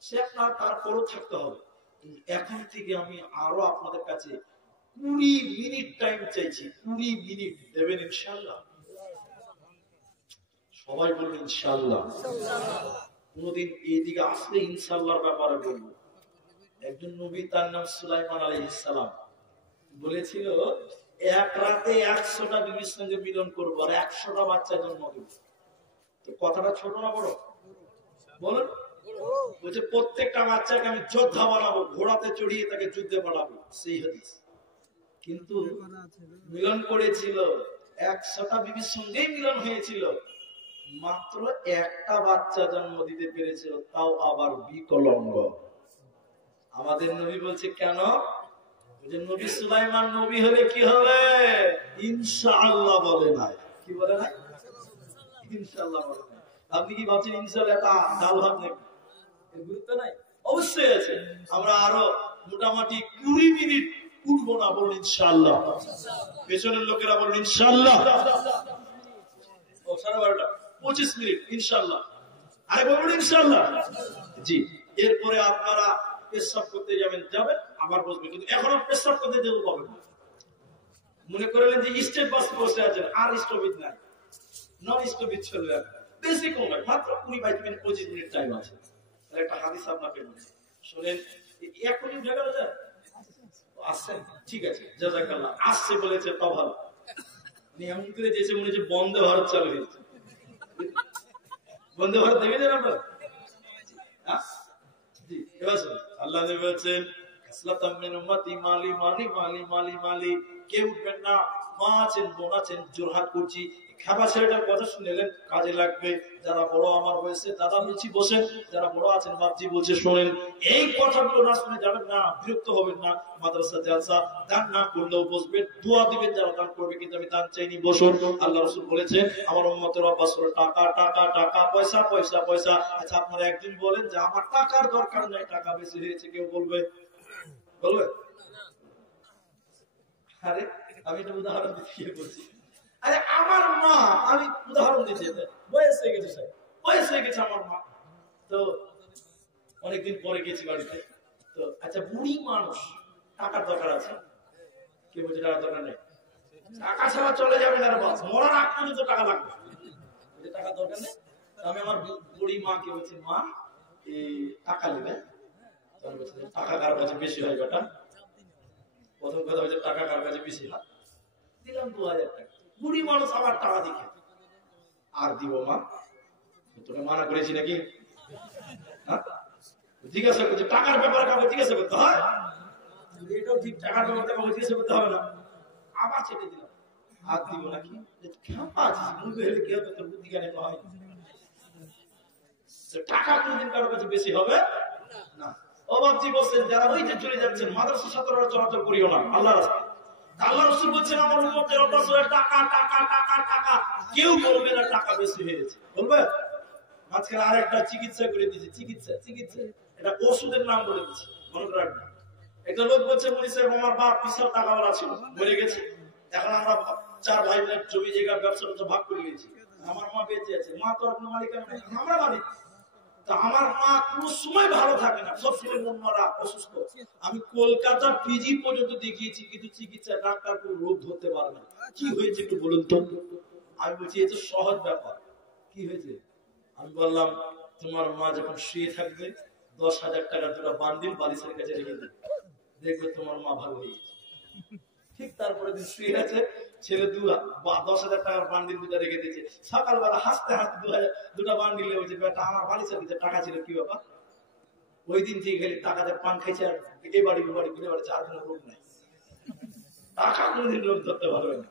সে আপনার তারপরও থাকতে হবে। এখন থেকে আমি আরো আপনাদের কাছে 20 মিনিট টাইম চাইছি। 20 মিনিট দেবেন ইনশাআল্লাহ? সবাই বলবেন ইনশাআল্লাহ। কোনদিন এইদিকে আসলে ইনশাআল্লাহর ব্যাপারে বলবো। একজন নবী, তার নাম সুলাইমান আলাইহিস সালাম, বলেছিল এক রাতে 100টা বিবির সঙ্গে মিলন করবো আর 100টা বাচ্চা জন্ম দেব। তো কথাটা ছোট না বড়? বলুন। বলছে প্রত্যেকটা বাচ্চাকে আমি যোদ্ধা বানাবো, ঘোড়াতে চড়িয়ে তাকে যুদ্ধে পাঠাবো, সেই হাদিস। কিন্তু মিলন করেছিল 100টা বিবির সঙ্গেই মিলন হয়েছিল, মাত্র একটা বাচ্চা জন্ম দিতে পেরেছিল, তাও আবার বিকলাঙ্গ। আমাদের নবী বলছে কেন? নবী সুলাইমান নবী হলে কি হবে? ইনশাআল্লাহ বলে নাই। কি বলে নাই? ইনশাআল্লাহ বলে নাই। আপনি কি ভাবছেন ইনশাআল্লাহ এটা ডাল ভাত নাকি? এর গুরুত্ব নাই? অবশ্যই আছে। আমরা আরো মোটামুটি 20 মিনিট উঠবো না, বলুন ইনশাআল্লাহ। পেছনের লোকেরা বলুন ইনশাআল্লাহ। ও 12:30, 25 মিনিট ইনশাআল্লাহ। আরে বলুন ইনশাআল্লাহ। জি। এরপরে আপনারা পেশাব করতে যাবেন, আবার বসবেন, কিন্তু এখন পেশাব করতে যেতে পারবেন না। মনে করলেন যে স্টেট বাস বসে আছেন, আর স্টপেজ নাই, নন স্টপেজ চলবে, বেশি কম নয়, মাত্র 20-22 মিনিট 25 মিনিট টাইম আছে। একটা হাদিস আপনাকে শুনেন, এখনই উঠে গেল যায় আসছেন, ঠিক আছে, জাযাকাল্লাহ। আসছে বলেছে তো ভালো, এমন করে যেছে মনে হচ্ছে বন্দে ভারত চালু হয়েছে। বন্দে ভারত দেখেছেন আপনারা? জি, এবার আল্লাহ নবী বলেছেন কাসলাতাম মিন উম্মতি মালি মালি মালি মালি মালি, কেউ উঠবেন না, মা আছেন, বোন আছেন, জোরহাট করছি, খাবার ছেলেটার কথা শুনেলেন, কাজে লাগবে। যারা বড় আমার বয়সে দাদা বলছি বসেন, যারা বড় আছেন বাপজি বলছে শোনেন। এই কথাগুলো না শুনে যাবেন না, বিরক্ত হবেন না। মাদ্রাসা জালসা দান না করলেও বসবেন, দোয়া দিবেন যারা দান করবে, কিন্তু আমি দান চাইনি, বসুন। আল্লাহ রাসূল বলেছেন আমার উম্মতের অভ্যাস হলো টাকা টাকা টাকা, পয়সা পয়সা পয়সা। আচ্ছা আপনারা একদিন বলেন যে আমার টাকার দরকার নাই, টাকা বেশি হয়েছে, কেউ বলবে? বলবে? আরে আমি একটা উদাহরণ দিয়ে বলছি। আরে আমার মা, আমি উদাহরণ দিচ্ছি, বয়স হয়ে গেছে স্যার, বয়স হয়ে গেছে আমার মা, তো অনেকদিন পরে গেছি বাড়িতে, তো আচ্ছা বুড়ি মানুষ, টাকার দরকার আছে, কে বলছে টাকার দরকার নেই? টাকা ছাড়া চলে যাবে না, মরার আগ পর্যন্ত টাকা লাগবে, টাকার দরকার নেই। আমি আমার বুড়ি মাকে বলছি মা এই টাকা নেবে, টাকা কার কাছে বেশি হয় বেটা? প্রথম কথা হচ্ছে টাকা কার কাছে বেশি হয়, দিলাম 2000 টাকা। বুড়ি মানুষ আবার টাকা দিকে আর দিব মা, তোকে মানা করেছি নাকি? জিজ্ঞাসা করছে টাকার ব্যাপারে কাউকে জিজ্ঞাসা করতে হয়? এটাও ঠিক, টাকার ব্যাপারে কাউকে জিজ্ঞাসা করতে হবে না। আবার ছেড়ে দিলাম, হাত দিব নাকি বুদ্ধি জ্ঞানে হয়। টাকা কোনদিন কারোর কাছে বেশি হবে না। ও বাপজি বলছেন যারা ওই যে চলে যাচ্ছেন মাদ্রাসার ছাত্ররা চলাচল করিও না আল্লাহ রাস্তায়। আল্লাহ রাসূল বলেছেন আমার উম্মতের অভ্যাস হয়ে টাকা টাকা টাকা টাকা, কেউ বলবে না টাকা বেশি হয়েছে, বলবে? আজকাল আর একটা চিকিৎসা করে দিয়েছে, চিকিৎসা চিকিৎসা এটা ওষুধের নাম বলে দিচ্ছে, মনে রাখবেন। একটা লোক বলছে মুনি সাহেব আমার বাপ বিশাল টাকাওয়ালা ছিল, মরে গেছে, এখন আমরা 4 ভাই মিলে জমি জায়গা ব্যবসা ভাগ করে নিয়েছি, আমার মা বেঁচে আছে, মা তো আর কোনো মালিকানা নেই, আমরা মালিক। তা আমার মা কোনো সময় ভালো থাকে না, সবসময় মন মারা অসুস্থ। আমি কলকাতা পিজি পর্যন্ত দেখিয়েছি, কিন্তু চিকিৎসা ডাক্তার কোনো রোগ ধরতে পারে না। কি হয়েছে একটু বলুন তো? আমি বলছি এটা সহজ ব্যাপার। কি হয়েছে? আমি বললাম তোমার মা যখন শুয়ে থাকবে 10,000 টাকা দুটো বান্ডিল বালিশের কাছে রেখে দেবে, দেখবে তোমার মা ভালো হয়ে গেছে। ঠিক তারপরে দিন শুয়ে আছে, ছেলে 10,000 টাকার বান্ডিল দুটো রেখে দিয়েছে। সকালবেলা হাসতে হাসতে 2টা বান্ডিল বলছে বেটা আমার বালিশের কাছে টাকা ছিল, কি ব্যাপার? ওই দিন থেকে গেলে টাকাতে পান খাইছে, আর এ বাড়ি ও বাড়ি ঘুরে বেড়াচ্ছে, আর কোনো রোগ নাই। টাকা কোনদিন রোগ ধরতে পারবে না।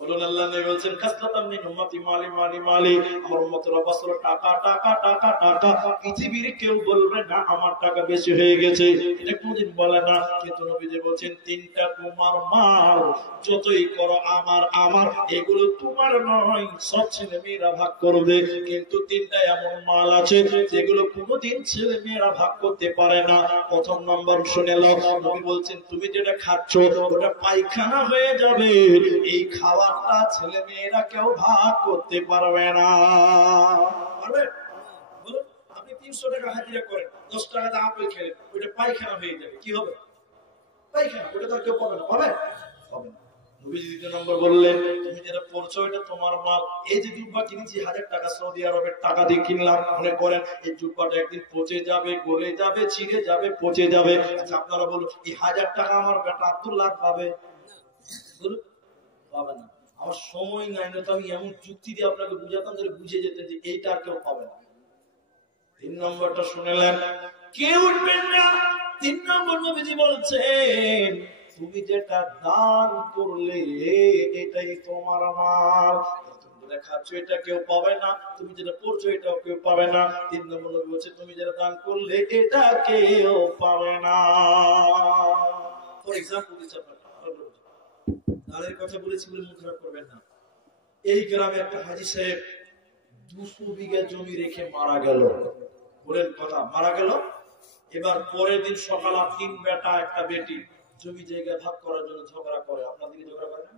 বলুন আল্লাহ নবী বলছেন খাসলাতাম মিন উম্মতি মালি মালি মালি, আমার উম্মতের অভ্যাস হলো টাকা টাকা টাকা টাকা, পৃথিবীর কেউ বলবে না আমার টাকা বেশি হয়ে গেছে, এটা কোনদিন বলে না। কিন্তু নবীজি বলছেন 3টা তোমার মাল, যতই করো আমার আমার, এগুলো তোমার নয়, সব ছেলে মেয়েরা ভাগ করবে। কিন্তু 3টা এমন মাল আছে যেগুলো কোনদিন ছেলে মেয়েরা ভাগ করতে পারে না। প্রথম নম্বর শুনে নাও, নবী বলছেন তুমি যেটা খাচ্ছ ওটা পায়খানা হয়ে যাবে, এই খাওয়া ছেলে মেয়েরা কেউ ভাগ করতে পারবে না। পারবে? বলুন, আপনি 300 টাকা হাজিরা করেন, 10 টাকা দাম আপেল খেলেন, ওইটা পায়খানা হয়ে যাবে, কি হবে? পায়খানা, ওটা তো কেউ পাবে না, পাবে? পাবে না। নবীজি 2 নম্বর বললেন তুমি যেটা পড়ছো এটা তোমার মাল। এই যে জুব্বা কিনেছি 1000 টাকা সৌদি আরবের টাকা দিয়ে কিনলাম, মনে করেন এই জুব্বাটা একদিন পচে যাবে, গলে যাবে, ছিঁড়ে যাবে, পচে যাবে। আচ্ছা আপনারা বলুন এই 1000 টাকা আমার বেটা আব্দুল্লাহ পাবে? বলুন পাবে না। আমার সময় নাই, না তো আমি এমন যুক্তি দিয়ে আপনাকে বুঝাতাম যে বুঝে যেতেন যে এইটা আর কেউ পাবে না। 3 নম্বরটা শুনলেন, কেউ উঠবেন না। 3 নম্বর নবীজি বলছেন তুমি যেটা দান করলে এটাই তোমার মাল, তুমি যেটা খাচ্ছ এটা কেউ পাবে না, তুমি যেটা পড়ছো এটাও কেউ পাবে না। 3 নম্বর নবী বলছে তুমি যেটা দান করলে এটা কেউ পাবে না। ফর এক্সাম্পল দিচ্ছি আপনাকে, দানের কথা বলেছি বলে মুখ খারাপ করবেন না। এই গ্রামে একটা হাজী সাহেব 200 বিঘা জমি রেখে মারা গেল, বলেন কথা, মারা গেল। এবার পরের দিন সকাল 3 বেটা একটা বেটি জমি জায়গা ভাগ করার জন্য ঝগড়া করে। আপনাদেরকে ঝগড়া করে না?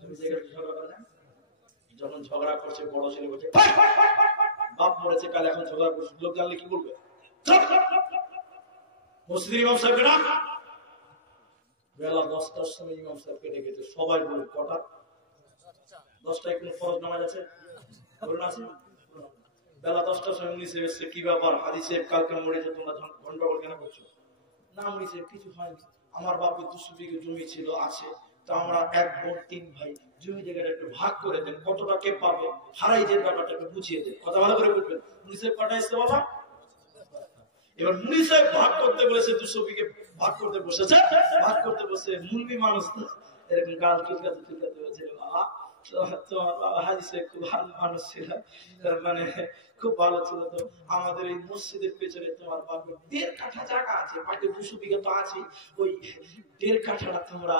জমি জায়গা ঝগড়া করে না? যখন ঝগড়া করছে বড় ছেলে বলছে বাপ মরেছে কাল, এখন ঝগড়া করছে, লোক জানলে কি বলবে? মসজিদের ইমাম সাহেব না, বেলা 10টার সময় ইমাম সাহেবকে ডেকেছে, সবাই বলে কটা? 10টায় কোন ফরজ নামাজ আছে? আছে? বেলা 10টার সময় উনি এসেছে, কি ব্যাপার হাজী সাহেব কালকে মরেছে, তোমরা গন্ডগোল কেন করছো? না উনি সাহেব কিছু হয়নি, আমার বাপের 200 বিঘা জমি ছিল, আছে, তো আমরা 1 বোন 3 ভাই, জমি জায়গাটা একটু ভাগ করে দেন, কতটা কে পাবে, হারাই যে ব্যাপারটা একটু বুঝিয়ে দেন, কথা ভালো করে বুঝবেন। উনি সাহেব কটা এসছে বাবা? এবার মুনি সাহেব ভাগ করতে বলেছে, 200 বিঘে ভাগ করতে বসেছে, ভাগ করতে বসে মুলবি মানুষ তো এরকম গাল চুলকাতে চুলকাতে বলছে বাবা তোমার বাবা হাজী সাহেব খুব ভালো মানুষ ছিল, মানে খুব ভালো ছিল, তো আমাদের এই মসজিদের পেছনে তোমার বাপের 1.5 কাঠা জায়গা আছে, বাকি 200 বিঘা তো আছে, ওই 1.5 কাঠাটা তোমরা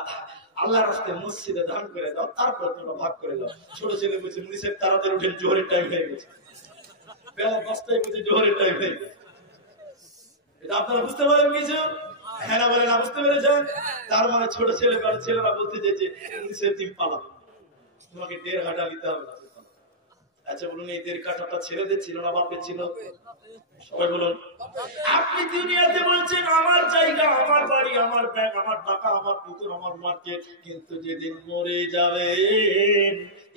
আল্লাহর রাস্তায় মসজিদে দান করে দাও, তারপর তোমরা ভাগ করে দাও। ছোট ছেলে বলছে মুনি সাহেব তাড়াতাড়ি উঠেন, জোহরের টাইম হয়ে গেছে, বেলা 10টায় বলছে জোহরের টাইম হয়ে গেছে। এটা আপনারা বুঝতে পারেন কিছু? হ্যাঁ না বলে না, বুঝতে পেরেছেন? তার মানে ছোট ছেলে ছেলেরা বলতে চাইছে উনিশের দিন পালাম, তোমাকে 1.5 কাঠা নিতে হবে না। আচ্ছা বলুন এই 1.5 কাঠাটা ছেলেদের ছিল না বাপের ছিল? সবাই বলুন। আপনি দুনিয়াতে বলছেন আমার জায়গা, আমার বাড়ি, আমার ব্যাগ, আমার টাকা, আমার পুকুর, আমার মার্কেট, কিন্তু যেদিন মরে যাবেন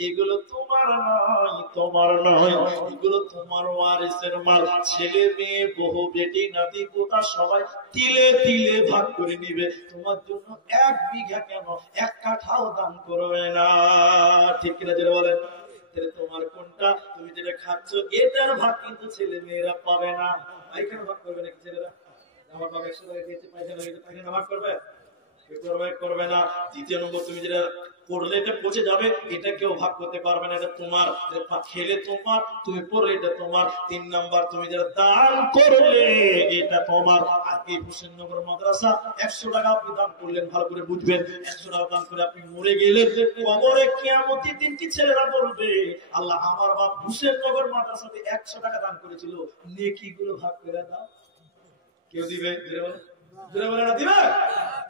এগুলো তোমার নয়, তোমার নয়, এগুলো তোমার ওয়ারিসের মাল। ছেলে মেয়ে বহু বেটি নাতি পোতা সবাই তিলে তিলে ভাগ করে নিবে, তোমার জন্য 1 বিঘা কেন 1 কাঠাও দান করবে না, ঠিক কিনা যেটা বলেন? তাহলে তোমার কোনটা, তুমি যেটা খাচ্ছ এটার ভাগ কিন্তু ছেলে মেয়েরা পাবে না। পায়খানা ভাগ করবে নাকি ছেলেরা? আমার বাবা 100 টাকা খেয়েছে, পায়খানা ভাগ করবে? করবে না। দ্বিতীয় নম্বর, তুমি যেটা পড়লে এটা পচে যাবে, এটা কেউ ভাগ করতে পারবে না, এটা তোমার। খেলে তোমার, তুমি পড়লে এটা তোমার। 3 নাম্বার, তুমি যেটা দান করলে এটা তোমার। আর এই হোসেননগর মাদ্রাসা 100 টাকা আপনি দান করলেন, ভালো করে বুঝবেন, 100 টাকা দান করে আপনি মরে গেলেন, কবরে কিয়ামতের দিন কি ছেলেরা বলবে, আল্লাহ আমার বাপ হোসেননগর মাদ্রাসাতে 100 টাকা দান করেছিল, নেকিগুলো ভাগ করে দাও। কেউ দিবে?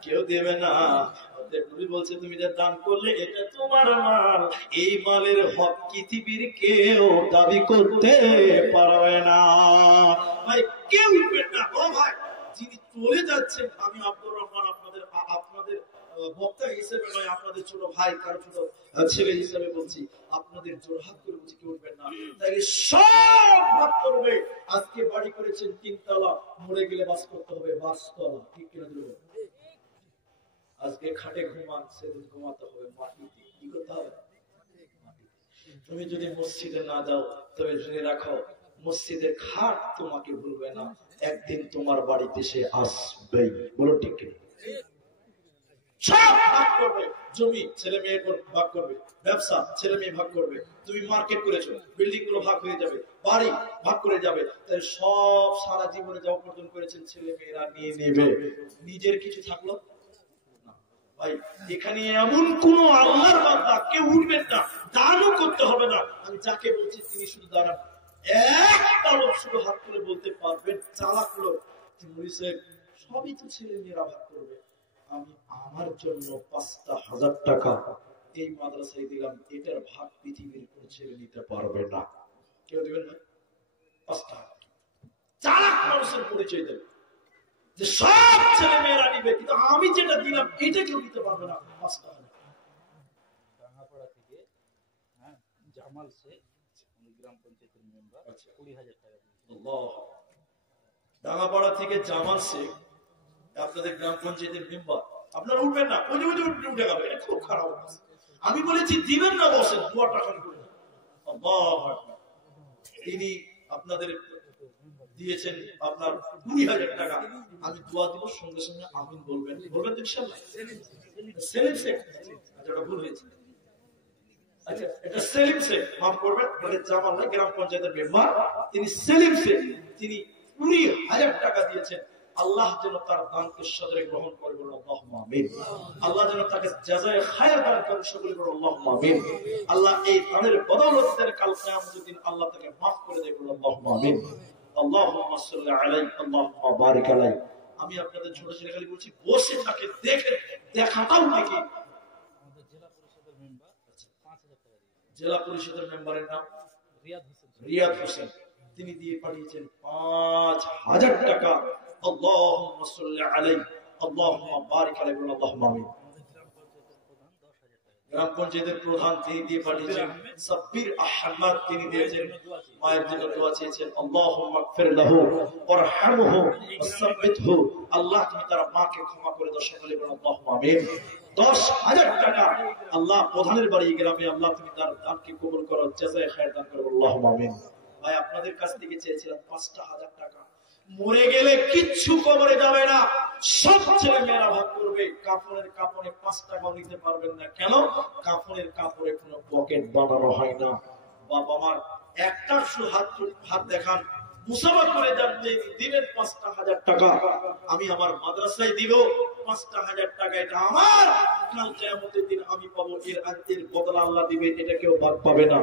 কেউ দেবে না। নবী বলছে তুমি যা দান করলে এটা তোমার মাল, এই মালের হক পৃথিবীর কেউ দাবি করতে পারবে না। ভাই কেউ উঠবে না। ও ভাই, যিনি চলে যাচ্ছেন, আমি আব্দুর রহমান আপনাদের বক্তা হিসেবে নয়, আপনাদের ছোট ভাই, কারো ছোট ছেলে হিসেবে বলছি, আপনাদের জোরহাত করে বলছি কেউ উঠবেন না। তাই সব ভাগ করবে। আজকে বাড়ি করেছেন 3 তলা, মরে গেলে বাস করতে হবে 5 তলা, ঠিক কিনা? আজকে খাটে ঘুমান, সেদিন ঘুমাতে হবে মাটিতে। কি করতে হবে? তুমি যদি মসজিদে না যাও, তবে জেনে রাখো মসজিদের খাট তোমাকে ভুলবে না, একদিন তোমার বাড়িতে সে আসবেই। বলো ঠিক কিনা? সব ভাগ করবে। জমি ছেলে মেয়ে ভাগ করবে, ব্যবসা ছেলে মেয়ে ভাগ করবে, তুমি মার্কেট করেছো, বিল্ডিং গুলো ভাগ হয়ে যাবে, বাড়ি ভাগ করে যাবে। তাই সব সারা জীবনে যা উপার্জন করেছেন ছেলে মেয়েরা নিয়ে নেবে, নিজের কিছু থাকলো না। ভাই এখানে এমন কোন আল্লাহর বান্দা কেউ উঠবেন না, দানও করতে হবে না। আমি যাকে বলছি তিনি শুধু দাঁড়ান, একটা লোক শুধু হাত তুলে বলতে পারবেন, চালাক লোক, সবই তো ছেলে মেয়েরা ভাগ করবে। আমি আমার জন্য 5,000 টাকা এই মাদ্রাসায় দিলাম, এটার ভাগ পৃথিবীর কোন ছেলে নিতে পারবে না। কেউ দিবেন না? 5 টাকা চালাক মানুষের পরিচয় দেবে যে সব ছেলে মেয়েরা নিবে, কিন্তু আমি যেটা দিলাম এটা কেউ নিতে পারবে না। 5 টাকা ডাঙ্গাপাড়া থেকে জামাল শেখ গ্রাম পঞ্চায়েতের মেম্বার 20,000 টাকা দিয়েছেন। ডাঙ্গাপাড়া থেকে জামাল শেখ আপনাদের গ্রাম পঞ্চায়েতের মেম্বার, আপনারা উঠবেন না, উঠে গেল, এটা খুব খারাপ। আমি বলেছি দিবেন না, বসেন, দোয়াটা খালি করে। তিনি আপনাদের দিয়েছেন আপনার 20,000 টাকা, আমি দোয়া দিব, সঙ্গে সঙ্গে আমিন বলবেন। বলবেন তো ইনশাআল্লাহ? সেলিম শেখ, আচ্ছা ওটা ভুল হয়েছে, আচ্ছা এটা সেলিম শেখ, মাফ করবেন, মানে জামাল না, গ্রাম পঞ্চায়েতের মেম্বার, তিনি সেলিম শেখ, তিনি 20,000 টাকা দিয়েছেন। আল্লাহ যেন তার দানকে সদরে গ্রহণ করে, বলুন আল্লাহুম্মা আমিন। আল্লাহ যেন তাকে জাযায়ে খায়র দান করেন, সকলে বলুন আল্লাহুম্মা আমিন। আল্লাহ এই দানের বদৌলতে কাল কিয়ামতের দিন আল্লাহ তাকে maaf করে দেয়, বলুন আল্লাহুম্মা আমিন। আল্লাহুম্মা সাল্লি আলাইহি আল্লাহুম্মা বারিক আলাইহি। আমি আপনাদের ছোট ছেলে খালি বলছি, বসে থাকে, দেখে দেখাটাও নাকি। আমাদের জেলা পরিষদের মেম্বার 5,000 টাকা দিয়েছেন। জেলা পরিষদের মেম্বারের নাম রিয়াদ হোসেন, তিনি দিয়ে পাঠিয়েছেন 5,000 টাকা। আল্লাহুম্মা সাল্লি আলাইহি আল্লাহুম্মা বারিক আলাইহি, আল্লাহুম্মা আমিন। গ্রাম পঞ্চায়েতের প্রধান তিনি দিয়ে পাঠিয়েছেন সাব্বির আহমদ, তিনি দিয়েছেন, মায়ের জন্য দোয়া চেয়েছেন, আল্লাহুম্মা গফির লাহু ওয়ারহামহু ওয়াসাব্বিতহু, আল্লাহ তুমি তার মাকে ক্ষমা করে দাও, সকলে বলুন আল্লাহুম্মা আমিন। 10,000 টাকা আল্লাহ প্রধানের বাড়ি গ্রামে, আল্লাহ তুমি তার দানকে কবুল করো, জাযায়ে খায়র দান করো, আল্লাহুম্মা আমিন। ভাই আপনাদের কাছ থেকে চেয়েছিলাম 5,000 টাকা, মরে গেলে কিচ্ছু কবরে যাবে না, সব ছেলে মেয়েরা ভাগ করবে। কাপড়ে 5 টাকা নিতে পারবেন না, কেন? কাপড়ের কাপড়ে কোনো পকেট বানানো হয় না। বাবা মার একটা শুধু হাত দেখান, মুসাফা করে জানতে দিবেন 5,000 টাকা, আমি আমার মাদ্রাসায় দিব 5,000 টাকা, এটা আমার, কাল কিয়ামতের দিন আমি পাবো, এর বদলা আল্লাহ দিবে, এটা কেউ ভাগ পাবে না।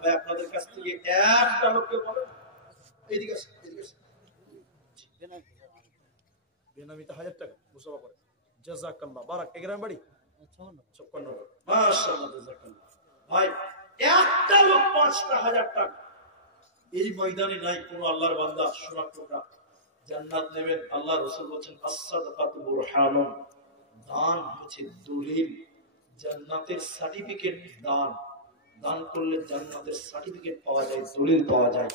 ভাই আপনাদের কাছ থেকে একটা লোককে বলেন, এইদিকে আসেন, এইদিকে আসেন, বেনামিতে 1,000 টাকা মুসাফা করে, জাযাকাল্লাহ বারাক। এগ্রাম বাড়ি 56, মাশাআল্লাহ, জাযাকাল্লাহ। ভাই একটা লোক 5,000 টাকা, এই ময়দানে নাই কোন আল্লাহর বান্দা সোনার টুকরা জান্নাত নেবেন। আল্লাহ রাসূল বলেন as-সাদাকাতু বুরহানুন, দান হচ্ছে দলিল, জান্নাতের সার্টিফিকেট। দান করলে জান্নাতের সার্টিফিকেট পাওয়া যায়, দলিল পাওয়া যায়।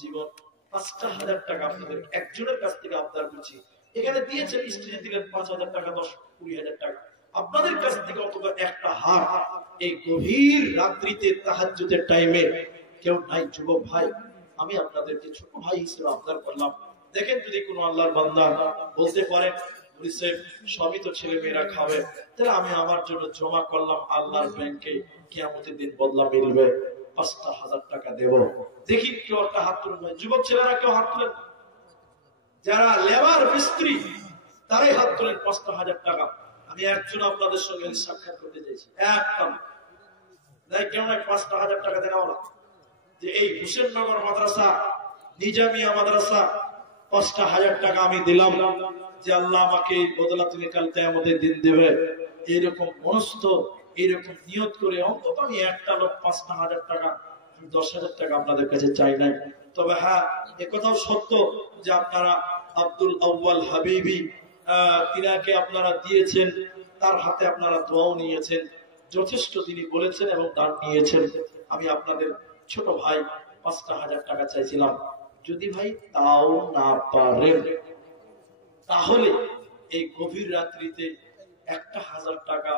জীবন 5,000 টাকা আপনাদের একজনের কাছ থেকে আবদার করছি, এখানে দিয়েছেন, স্টেজে দিলেন 5,000 টাকা, 10-20,000 টাকা, আপনাদের কাছ থেকে অন্তত একটা হাত, এই গভীর রাত্রিতে তাহাজ্জুদের টাইমে কেউ নাই যুবক ভাই, আমি আপনাদেরকে ছোট ভাই হিসেবে আবদার করলাম, দেখেন যদি কোনো আল্লাহর বান্দা বলতে পারেন সবই তো ছেলে মেয়েরা খাবে, তাহলে আমি আমার জন্য জমা করলাম আল্লাহর ব্যাংকে, কিয়ামতের দিন বদলা মিলবে, ৫,০০০ টাকা দেব। দেখি কেউ একটা হাত তুলবে, যুবক ছেলেরা কেউ হাত তুলেন, যারা লেবার মিস্ত্রি তারাই হাত তোলেন, ৫,০০০ টাকা। আমি একজন আপনাদের সঙ্গে সাক্ষাৎ করতে চাইছি, একদম কেউ না ৫,০০০ টাকা দেওয়া হলো, যে এই হুসেননগর মাদ্রাসা নিজামিয়া মাদ্রাসা ৫,০০০ টাকা আমি দিলাম, যে আল্লাহ আমাকে এই বদলা তুমি কাল কিয়ামতের দিন দেবে, এরকম মনস্থ, এরকম নিয়ত করে অন্তত আমি একটা লোক ৫,০০০ টাকা, ১০,০০০ টাকা আপনাদের কাছে চাই নাই। তবে হ্যাঁ, একথাও সত্য যে আপনারা আব্দুল আউয়াল হাবিবি তিনাকে আপনারা দিয়েছেন, তার হাতে আপনারা দোয়াও নিয়েছেন, যথেষ্ট তিনি বলেছেন এবং দান নিয়েছেন। আমি আপনাদের ছোট ভাই ৫,০০০ টাকা চাইছিলাম, যদি ভাই তাও না পারেন তাহলে এই গভীর রাত্রিতে ১,০০০ টাকা,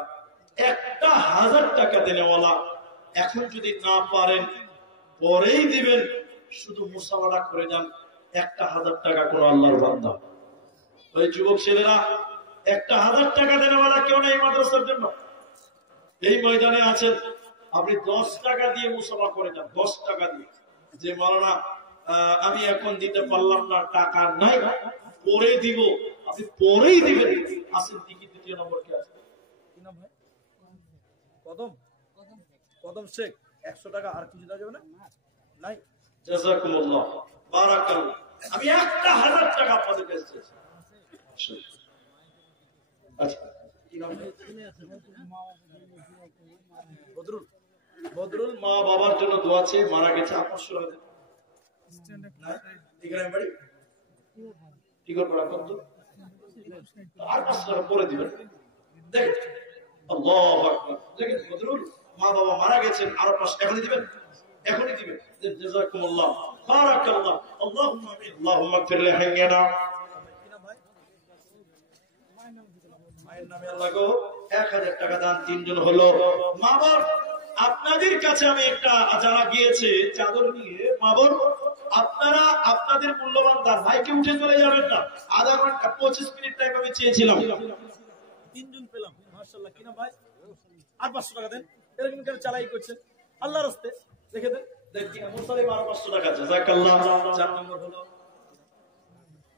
১,০০০ টাকা দেনেওয়ালা এখন যদি না পারেন পরেই দিবেন, শুধু মুসাওয়াদা করে যান, ১,০০০ টাকা কোন আল্লাহর বান্দা। ওই যুবক ছেলেরা ১,০০০ টাকা দেনেওয়ালা কেউ নেই মাদ্রাসার জন্য, এই ময়দানে আছেন, আপনি ১০ টাকা দিয়ে মুসাফা করে যান, ১০ টাকা দিয়ে, যে মাওলানা আমি এখন দিতে পারলাম না, টাকা নাই, পরে দিব, আপনি পরেই দিবেন। আসেন দেখি দ্বিতীয় নম্বর কে আছে, কি নাম ভাই? কদম কদম শেখ। ১০০ টাকা আর কিছু দেওয়া যাবে না? নাই। জাযাকুমুল্লাহ, বারাকাল্লাহ। আমি ১,০০০ টাকা আপনাদের কাছে চাইছি। আচ্ছা, কি নাম? বদরুল। বদরুল মা বাবার জন্য দোয়া চেয়ে মারা গেছে, আপনার সুরা দেন না, এখানে বাড়ি কি করবো এখন তো আর ৫ টাকা পরে দিবেন। দেখেন আল্লাহু আকবার, দেখেন বদরুল মা বাবা মারা গেছেন, আরো ৫ এখনই দিবেন, এখনই দিবেন। জাযাকুমুল্লাহ, বারাকাল্লাহ, আল্লাহুম্মা আমিন, আল্লাহুম্মা গফির লিহাইয়িনা। মায়ের নামে আল্লাহ গো ১,০০০ টাকা দান, ৩ জন হলো। মা বাবা আপনাদের কাছে আমি একটা, যারা গিয়েছে চাদর নিয়ে, মা বোন আপনারা আপনাদের মূল্যবান দান, ভাইকে উঠে চলে যাবেন না, আধা ঘন্টা ২৫ মিনিট টাইম আমি চেয়েছিলাম, ৩ জন পেলাম, মাশাআল্লাহ। কি না ভাই? আর ৫০০ টাকা দেন, এরকম কেন চালাই করছেন আল্লাহর রাস্তায়, দেখে দেন। দেখি মুসালিম আর ৫০০ টাকা, জাযাকাল্লাহ। ৪ নম্বর হলো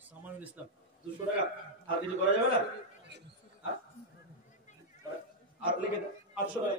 সামানুল ইসলাম, ২০০ টাকা। আর কিছু করা যাবে না, আর লিখে ৮০০ টাকা।